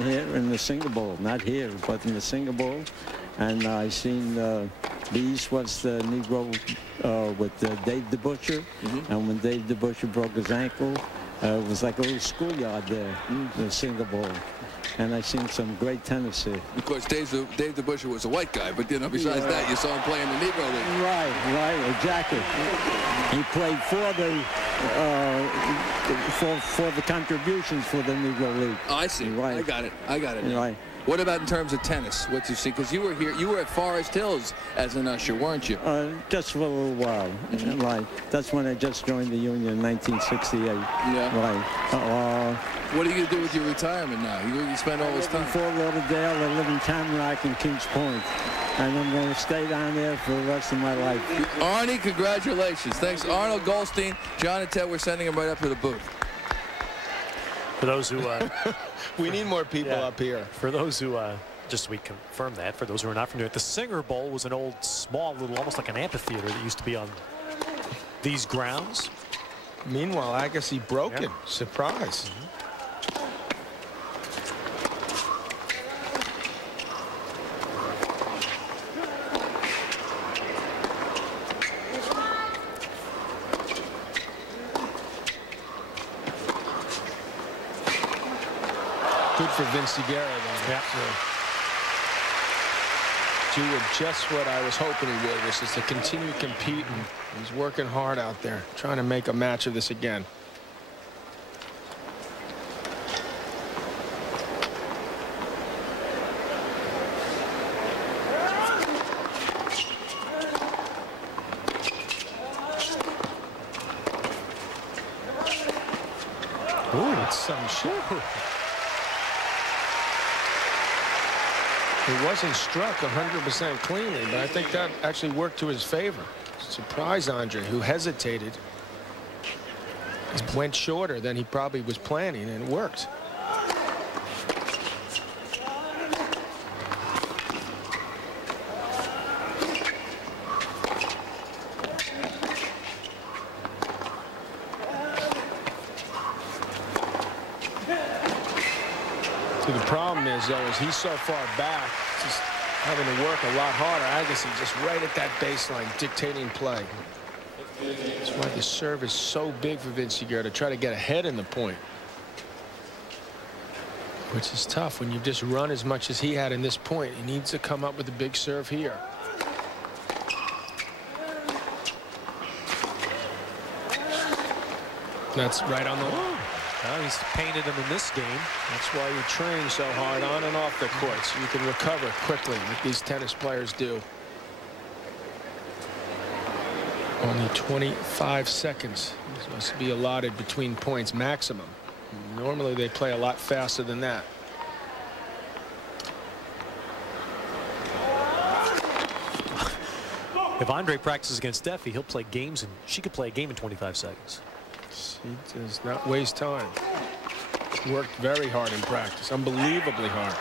the Singer Bowl. Not here, but in the Singer Bowl. And I seen the East West Negro with Dave the Butcher. And when Dave the Butcher broke his ankle, it was like a little schoolyard there, the Singer Bowl. And I seen some great tennis here. Of course, Dave the Butcher was a white guy, but you know, besides that, you saw him play in the Negro League. Right, exactly. He played for the contributions for the Negro League. Oh, I see. Right. I got it. Right. What about in terms of tennis? What you see? Because you were here, you were at Forest Hills as an usher, weren't you? Just for a little while. Right. That's when I just joined the union in 1968. Yeah. Right. What are you going to do with your retirement now? You spend all this time. Fort Lauderdale. I live in Tamarack and Kings Point. And I'm going to stay down there for the rest of my life. Arnie, congratulations. Thanks. Arnold Goldstein, John and Ted, we're sending him right up to the booth. For those who... we need more people up here. For those who... just so we confirm that, for those who are not familiar, the Singer Bowl was an old, small, little, almost like an amphitheater that used to be on these grounds. Meanwhile, Agassi broke it. Surprise. Good for Vinciguerra, though. Yeah. Doing just what I was hoping he would, which is to continue competing. He's working hard out there, trying to make a match of this again. Ooh, it's some shit. He wasn't struck 100% cleanly, but I think that actually worked to his favor. Surprised Andre, who hesitated. It went shorter than he probably was planning, and it worked. is, though, is he's so far back, just having to work a lot harder. Agassi just right at that baseline, dictating play. That's why the serve is so big for Vinciguerra, to try to get ahead in the point, which is tough when you've just run as much as he had in this point. He needs to come up with a big serve here. That's right on the line. Well, he's painted him in this game. That's why you train so hard on and off the court, so you can recover quickly, like these tennis players do. Only 25 seconds is supposed to be allotted between points maximum. Normally they play a lot faster than that. If Andre practices against Steffi, he'll play games, and she could play a game in 25 seconds. She does not waste time. Worked very hard in practice, unbelievably hard.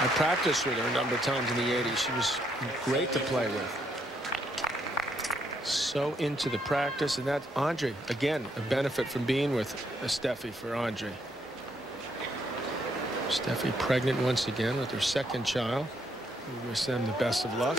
I practiced with her a number of times in the 80s. She was great to play with. So into the practice, and that Andre, again, a benefit from being with Steffi for Andre. Steffi pregnant once again with her second child. We wish them the best of luck.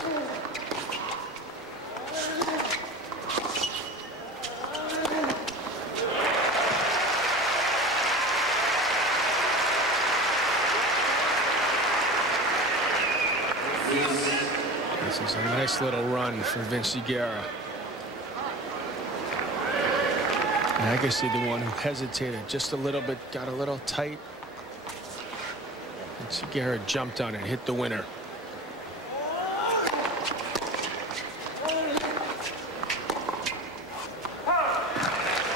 This is a nice little run for Vinciguerra. Agassi, the one who hesitated just a little bit, got a little tight. Vinciguerra jumped on it, hit the winner.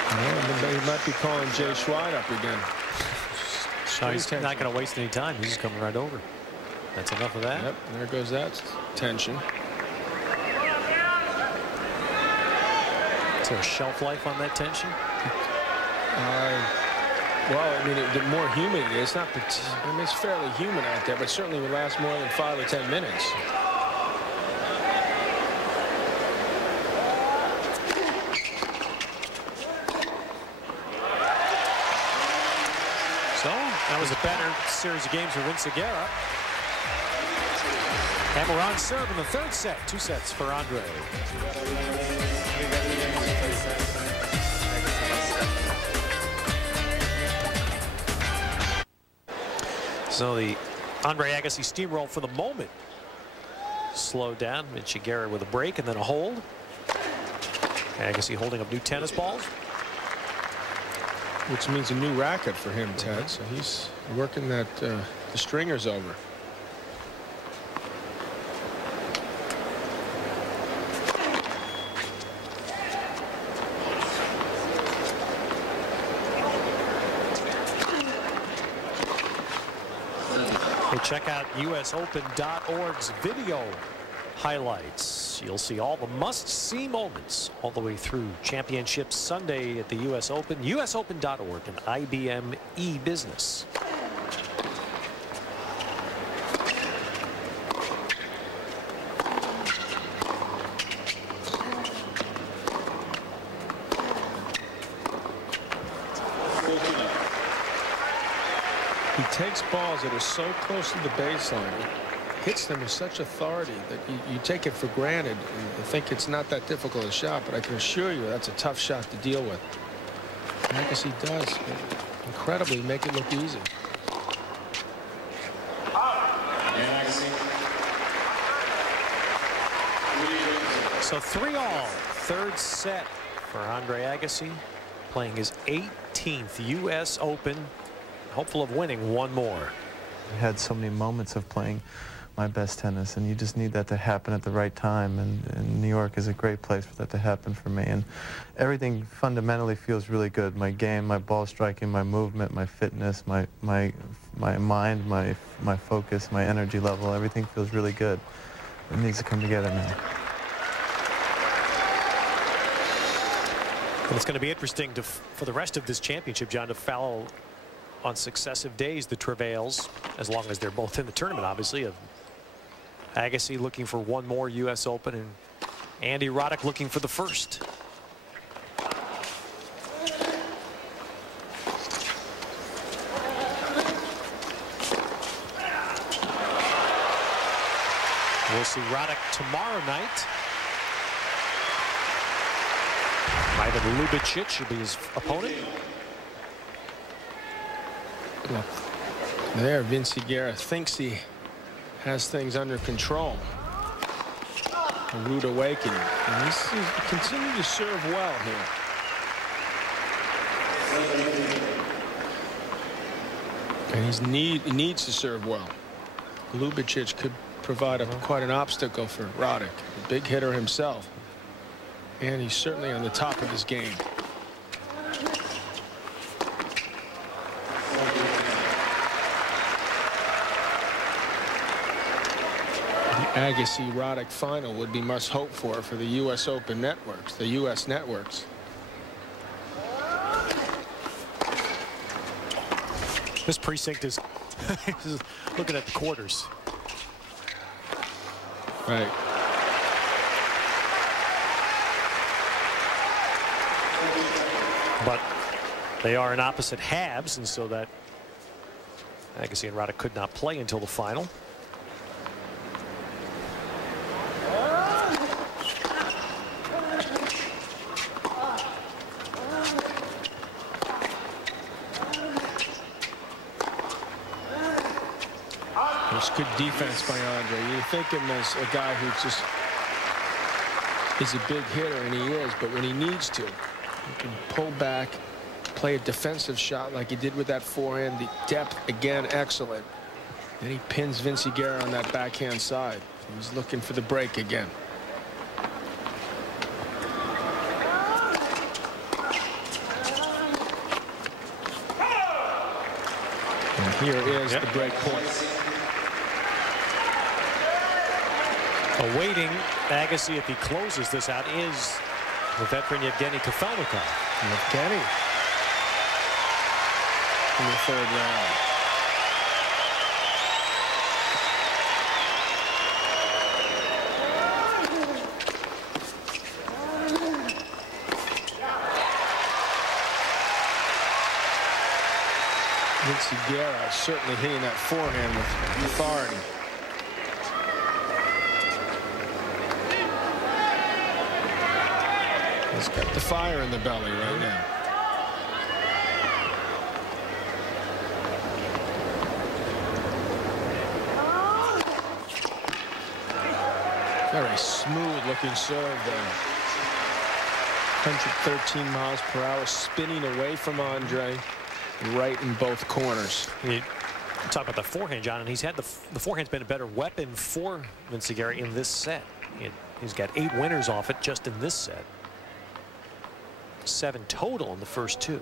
Well, he might be calling Jay Schweid up again. He's not going to waste any time. He's just coming right over. That's enough of that. Yep, there goes that tension. Is there a shelf life on that tension? Well, I mean, the more humid it is, I mean, it's fairly humid out there, but certainly will last more than 5 or 10 minutes. So that was a better series of games for Vinciguerra. And we're on serve in the third set. 2 sets for Andre. So the Andre Agassi steamroll for the moment slowed down. Vinciguerra with a break and then a hold. Agassi holding up new tennis balls. Which means a new racket for him, Ted. So he's working that the stringers over. Check out USOpen.org's video highlights. You'll see all the must-see moments all the way through Championship Sunday at the US Open. USOpen.org and IBM e-business. He takes balls that are so close to the baseline, hits them with such authority that you take it for granted and think it's not that difficult a shot, but I can assure you that's a tough shot to deal with. Agassi does incredibly make it look easy. So 3-all, third set for Andre Agassi, playing his 18th US Open. Hopeful of winning one more. I had so many moments of playing my best tennis, and you just need that to happen at the right time, and New York is a great place for that to happen for me, and everything fundamentally feels really good. My game, my ball striking, my movement, my fitness, my mind, my focus, my energy level, everything feels really good. It needs to come together now. Well, it's going to be interesting for the rest of this championship, John, to follow on successive days the travails, as long as they're both in the tournament, obviously, of Agassi looking for one more US Open and Andy Roddick looking for the first. We'll see Roddick tomorrow night. Ivan Lubicic will be his opponent. Look, there, Vinciguerra thinks he has things under control. A rude awakening. And he's continuing to serve well here. And he needs to serve well. Lubicic could provide quite an obstacle for Roddick. A big hitter himself. And he's certainly on the top of his game. The Agassi-Roddick final would be much hoped for the U.S. Open networks, the U.S. networks. This precinct is looking at the quarters. Right. But they are in opposite halves, and so that Agassi and Roddick could not play until the final. It's good defense by Andre. You think him as a guy who just is a big hitter, and he is, but when he needs to, he can pull back, play a defensive shot like he did with that forehand. The depth, again, excellent. And he pins Vinciguerra on that backhand side. He's looking for the break again. And here is the break point. Awaiting Agassi if he closes this out is the veteran Yevgeny Kafelnikov. Yevgeny in the third round. Vinciguerra certainly hitting that forehand with authority. He's got the fire in the belly right now. Very smooth looking serve there. 113 miles per hour, spinning away from Andre, right in both corners. You talk about the forehand, John, and he's had the forehand's been a better weapon for Vinciguerra in this set. He's got 8 winners off it just in this set. 7 total in the first 2.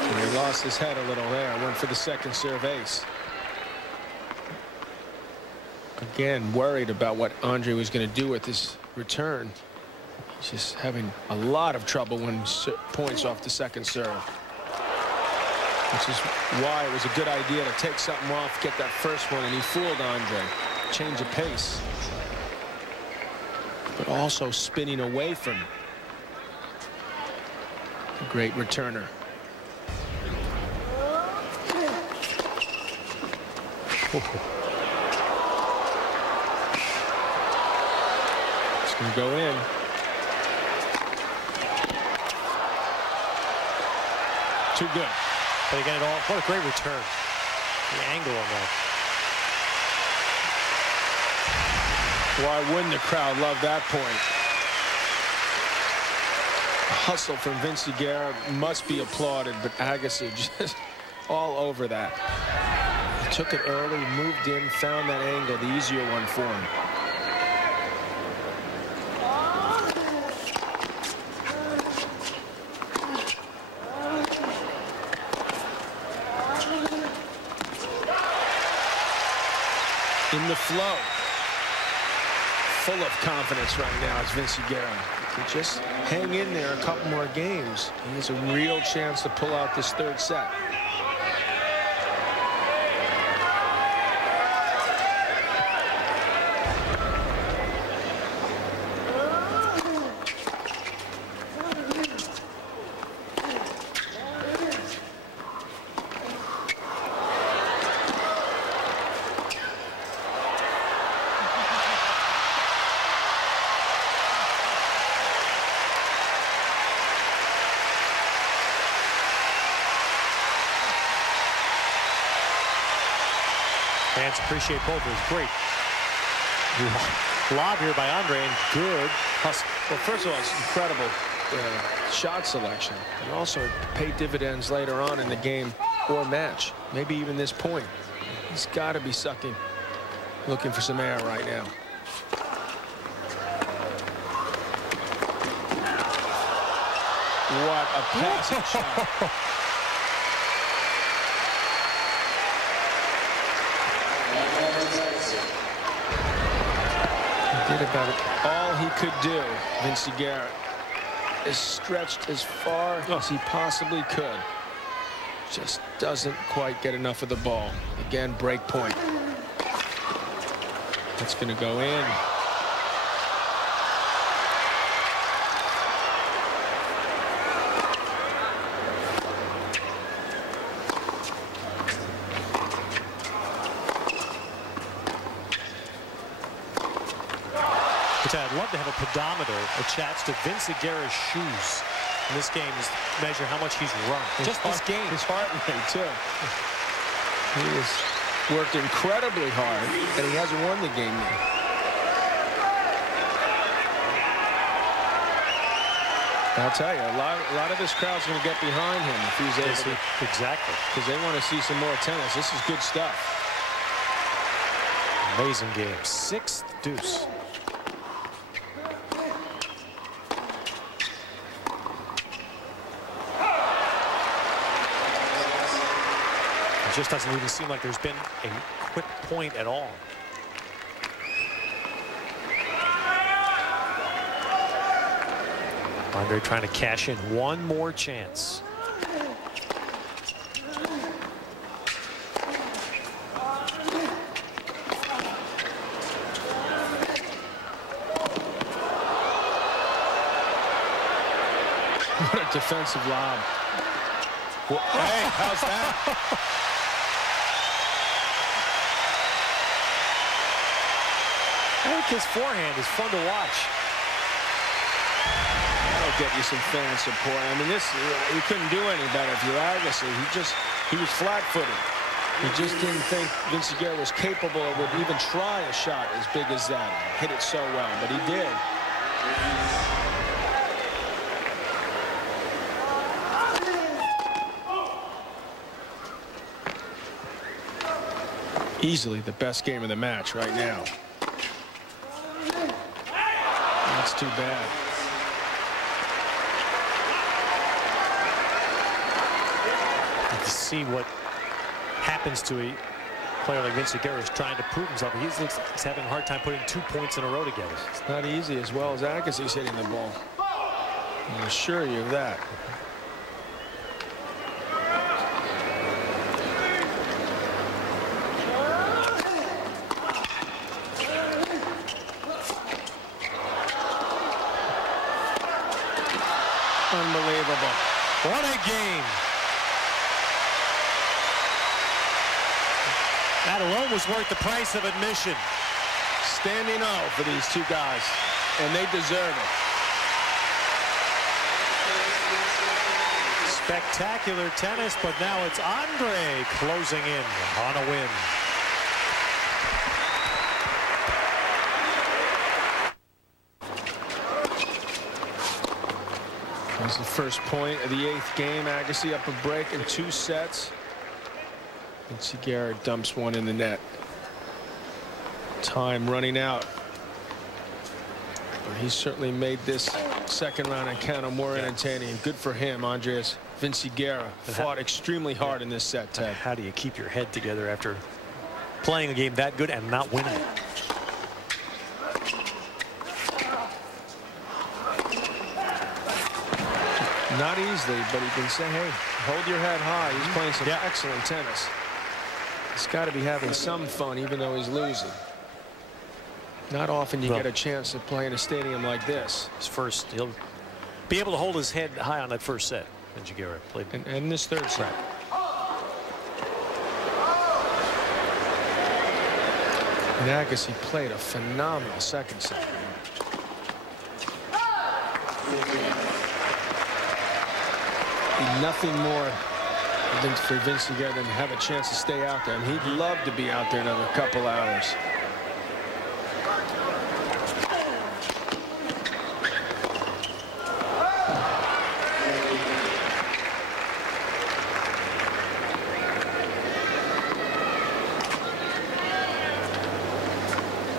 And he lost his head a little there. Went for the second serve ace. Again, worried about what Andre was going to do with his return. He's just having a lot of trouble when points off the second serve. Which is why it was a good idea to take something off, get that first one, and he fooled Andre. Change of pace. But also spinning away from him. A great returner. It's going to go in. Too good. But again, what a great return. The angle on that. Why wouldn't the crowd love that point? Hustle from Vinciguerra must be applauded, but Agassi just all over that. He took it early, moved in, found that angle, the easier one for him. In the flow. Full of confidence right now is Vinciguerra. If he just hang in there a couple more games, he has a real chance to pull out this third set. Fans appreciate both. It was great lob here by Andre, and good hustle. Well, first of all, it's incredible shot selection, and also it paid dividends later on in the game or match, maybe even this point. He's got to be looking for some air right now. What a passing shot. He did about all he could do. Vinciguerra is stretched as far as he possibly could. Just doesn't quite get enough of the ball. Again, break point. It's going to go in. I'd love to have a pedometer attached to Vinciguerra's shoes in this game is measure how much he's run. Just this game. His heart rate, too. He has worked incredibly hard, and he hasn't won the game yet. I'll tell you, a lot of this crowd's going to get behind him if he's able to. Exactly. Because they want to see some more tennis. This is good stuff. Amazing game. 6th deuce. Just doesn't even seem like there's been a quick point at all. Andre trying to cash in one more chance. What a defensive lob. Well, hey, how's that? I think his forehand is fun to watch. That'll get you some fan support. I mean, he couldn't do any better if you're Agassi. He was flat-footed. He just didn't think Vinciguerra was capable or would even try a shot as big as that. Hit it so well, but he did. Easily the best game of the match right now. That's too bad. And to see what happens to a player like Vinciguerra is trying to prove himself. He's having a hard time putting 2 points in a row together. It's not easy as well as Agassi's hitting the ball. I assure you of that. Unbelievable. What a game. That alone was worth the price of admission. Standing O for these two guys, and they deserve it. Spectacular tennis, but now it's Andre closing in on a win. That's the first point of the 8th game. Agassi up a break in 2 sets. Vinciguerra dumps one in the net. Time running out. But he certainly made this second round encounter more entertaining. Good for him. Andreas Vinciguerra fought extremely hard in this set, Ted. How do you keep your head together after playing a game that good and not winning it? Not easily, but he can say, hey, hold your head high. He's playing some excellent tennis. He's got to be having some fun, even though he's losing. Not often you get a chance to play in a stadium like this. His first, he'll be able to hold his head high on that first set. Vinciguerra played. And this third set. And Agassi played a phenomenal second set. Nothing more And for Vinciguerra to have a chance to stay out there. And he'd love to be out there another couple hours.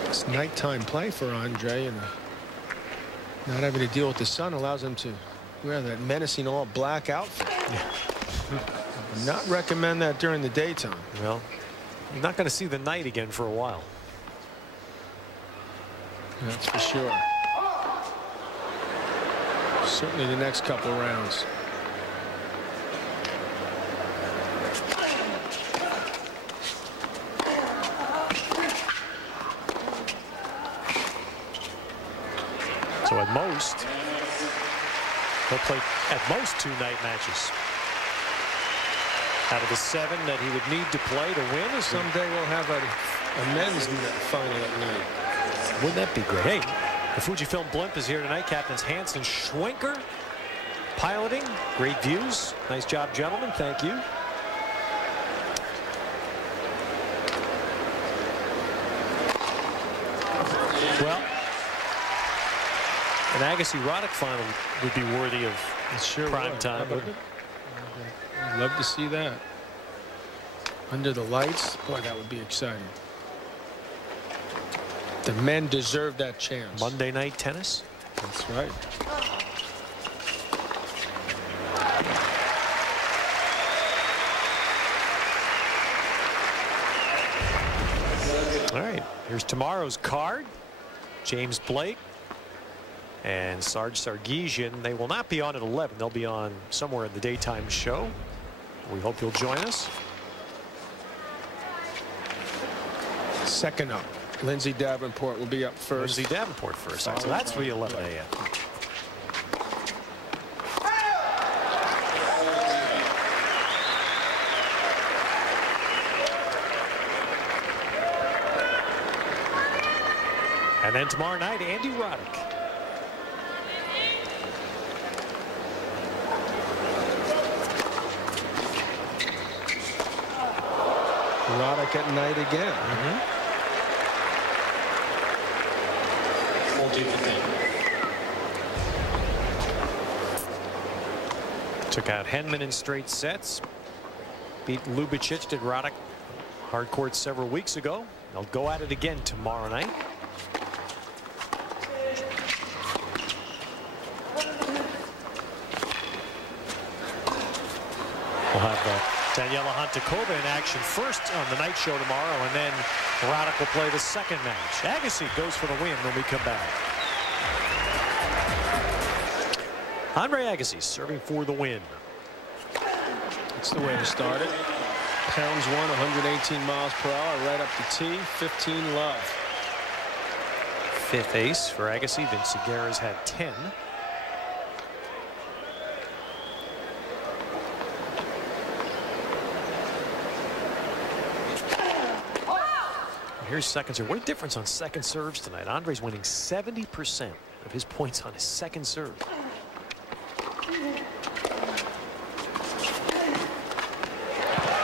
It's nighttime play for Andre, and not having to deal with the sun allows him to wear that menacing all black outfit. Would not recommend that during the daytime. Well, you're not going to see the night again for a while. That's for sure. Certainly the next couple rounds. So at most, he'll play at most 2 night matches. Out of the 7 that he would need to play to win. Someday we'll have a men's final at night. Wouldn't that be great? Hey, the Fujifilm blimp is here tonight. Captains Hansen Schwenker piloting. Great views. Nice job, gentlemen. Thank you. Well, an Agassi-Roddick final would be worthy of prime time. I'd love to see that. Under the lights, boy, that would be exciting. The men deserve that chance. Monday night tennis. That's right. All right, here's tomorrow's card. James Blake and Sarge Sargisian. They will not be on at 11. They'll be on somewhere in the daytime show. We hope you'll join us. Second up, Lindsay Davenport will be up first. Lindsay Davenport first. So that's the 11 a.m. And then tomorrow night, Andy Roddick. Roddick at night again. Took out Henman in straight sets. Beat Lubicic, did Roddick hard court several weeks ago. They'll go at it again tomorrow night. We'll have Daniela Hantakova in action first on the night show tomorrow, and then Roddick will play the second match. Agassi goes for the win when we come back. Andre Agassi serving for the win. That's the way to start it. Pounds one, 118 miles per hour, right up the tee, 15 love. 5th ace for Agassi. Vinciguerra's had 10. Here's second serve. What a difference on second serves tonight. Andre's winning 70% of his points on his second serve.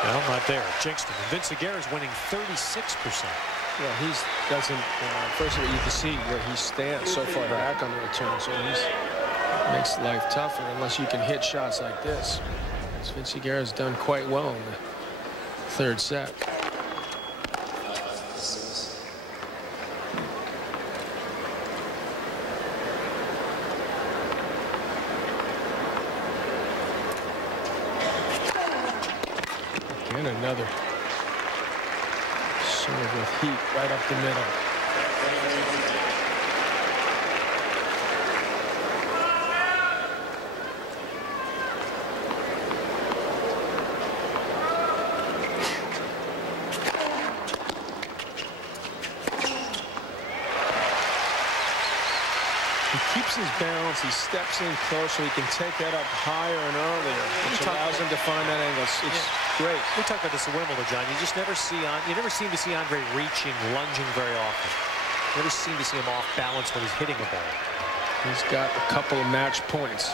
No, not there. Jinxed him. And Vinciguerra's winning 36%. Yeah, he doesn't. First of all, you can see where he stands so far back on the return, so he makes life tougher unless you can hit shots like this. Vinciguerra's done quite well in the 3rd set. And another serve with heat right up the middle. He keeps his balance. He steps in closer. He can take that up higher and earlier, which allows him to find that angle. It's great. We talked about this at Wimbledon, John. You just never see you never seem to see Andre reaching, lunging very often. You never seem to see him off balance when he's hitting a ball. He's got a couple of match points.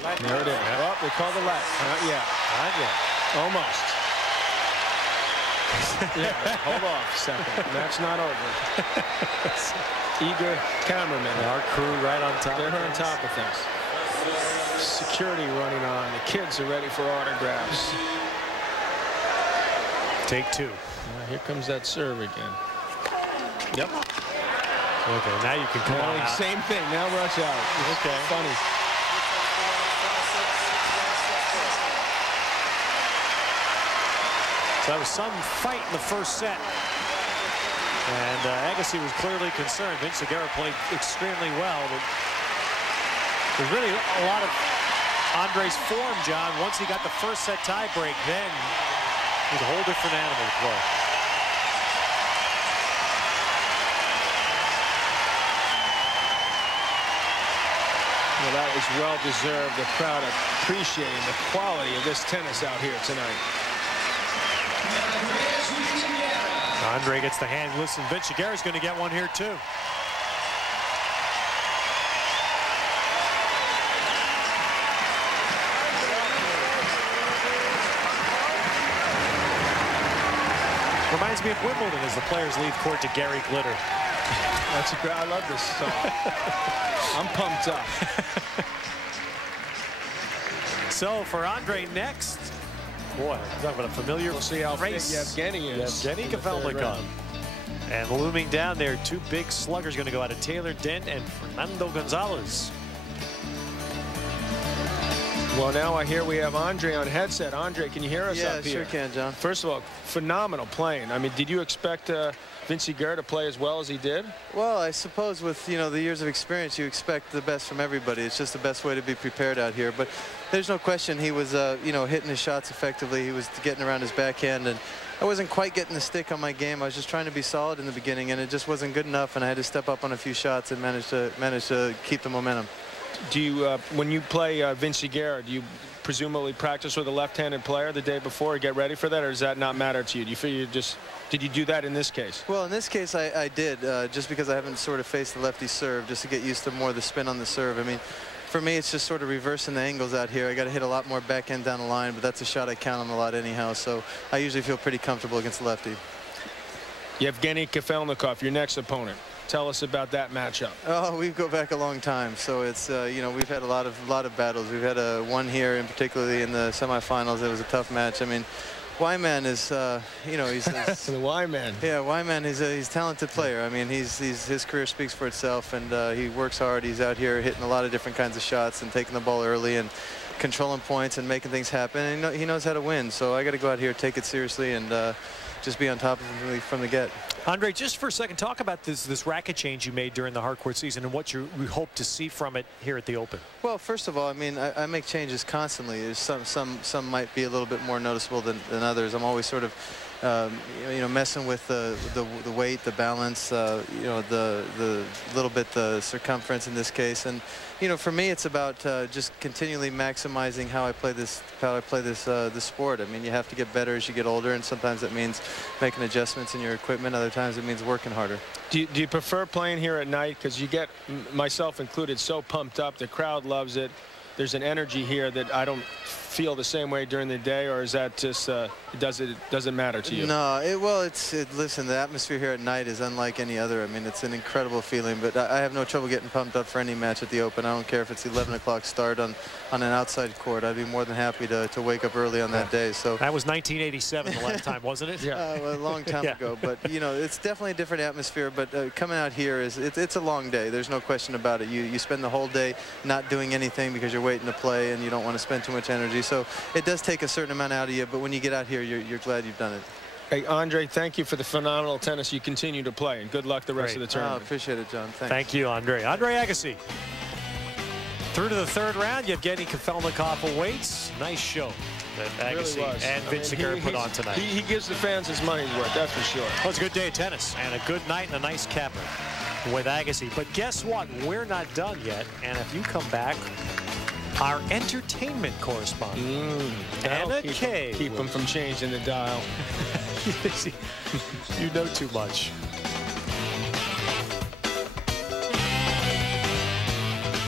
There it is. Oh, they call the let. Not yet. Not yet. Almost. Yeah, hold off a second. Match not over. Eager cameramen. Our crew right on top. They're on top of things. Security running on. The kids are ready for autographs. Take 2. Here comes that serve again. Yep. Okay, now you can come on out. Same thing. Now rush out. Okay. Funny. So there was some fight in the first set. And Agassi was clearly concerned. Vinciguerra played extremely well. But there's really a lot of Andre's form, John. Once he got the first set tie break, then he was a whole different animal to play. Well, that was well-deserved. The crowd appreciating the quality of this tennis out here tonight. Andre gets the hand. Listen, Vinciguerra's going to get one here, too. Reminds me of Wimbledon as the players leave court to Gary Glitter. That's a great. I love this song. I'm pumped up. So for Andre next, boy, talk about a familiar We'll see how fit race. Yevgeny is. Yevgeny Kafelnikov. And looming down there, 2 big sluggers going to go out of Taylor Dent and Fernando Gonzalez. Well, now I hear we have Andre on headset. Andre, can you hear us up here? Yeah, sure can, John. First of all, phenomenal playing. I mean, did you expect Vinciguerra to play as well as he did? Well, I suppose with, the years of experience, you expect the best from everybody. It's just the best way to be prepared out here. But there's no question he was, hitting his shots effectively. He was getting around his backhand, and I wasn't quite getting the stick on my game. I was just trying to be solid in the beginning, and it just wasn't good enough, and I had to step up on a few shots and manage to keep the momentum. Do you, when you play Vinciguerra, do you presumably practice with a left-handed player the day before and get ready for that, or does that not matter to you? Do you feel did you do that in this case? Well, in this case, I did, just because I haven't sort of faced the lefty serve, just to get used to more of the spin on the serve. I mean, for me, it's just sort of reversing the angles out here. I got to hit a lot more backhand down the line, but that's a shot I count on a lot anyhow, so I usually feel pretty comfortable against the lefty. Yevgeny Kafelnikov, your next opponent. Tell us about that matchup. Oh, we go back a long time, so it's we've had a lot of battles. We've had one here, and particularly in the semifinals, it was a tough match. I mean, Wyman is he's the Wyman. Yeah, Wyman he's a talented player. I mean, his career speaks for itself, and he works hard. He's out here hitting a lot of different kinds of shots and taking the ball early and controlling points and making things happen. And he knows how to win. So I got to go out here, take it seriously, and just be on top of him from the get. Andre, just for a second, talk about this racket change you made during the hardcourt season and what we hope to see from it here at the Open. Well, first of all, I mean, I make changes constantly. Some might be a little bit more noticeable than others. I'm always sort of messing with the weight, the balance, the little bit the circumference in this case. And for me, it's about just continually maximizing how I play this sport. I mean, you have to get better as you get older, and sometimes that means making adjustments in your equipment. Other times it means working harder. Do you prefer playing here at night? Because you get, myself included, so pumped up. The crowd loves it. There's an energy here that I don't feel the same way during the day, or is that just doesn't matter to you? No, listen, the atmosphere here at night is unlike any other. I mean, it's an incredible feeling, but I have no trouble getting pumped up for any match at the Open. I don't care if it's 11 o'clock start on an outside court. I'd be more than happy to wake up early on that day. So that was 1987 the last time, wasn't it? Yeah, well, a long time ago. But it's definitely a different atmosphere. But coming out here it's a long day. There's no question about it. You spend the whole day not doing anything because you're waiting to play and you don't want to spend too much energy. So it does take a certain amount out of you. But when you get out here, you're glad you've done it. Hey, Andre, thank you for the phenomenal tennis you continue to play, and good luck the rest of the tournament. Appreciate it, John. Thanks. Thank you, Andre. Andre Agassi. Through to the third round, Yevgeny Kafelnikov awaits. Nice show that Agassi really and Vinciguerra put on tonight. He gives the fans his money's worth, that's for sure. Well, it's a good day of tennis and a good night and a nice capper with Agassi. But guess what? We're not done yet. And if you come back, our entertainment correspondent, Anna Kay. Keep him from changing the dial. You know too much.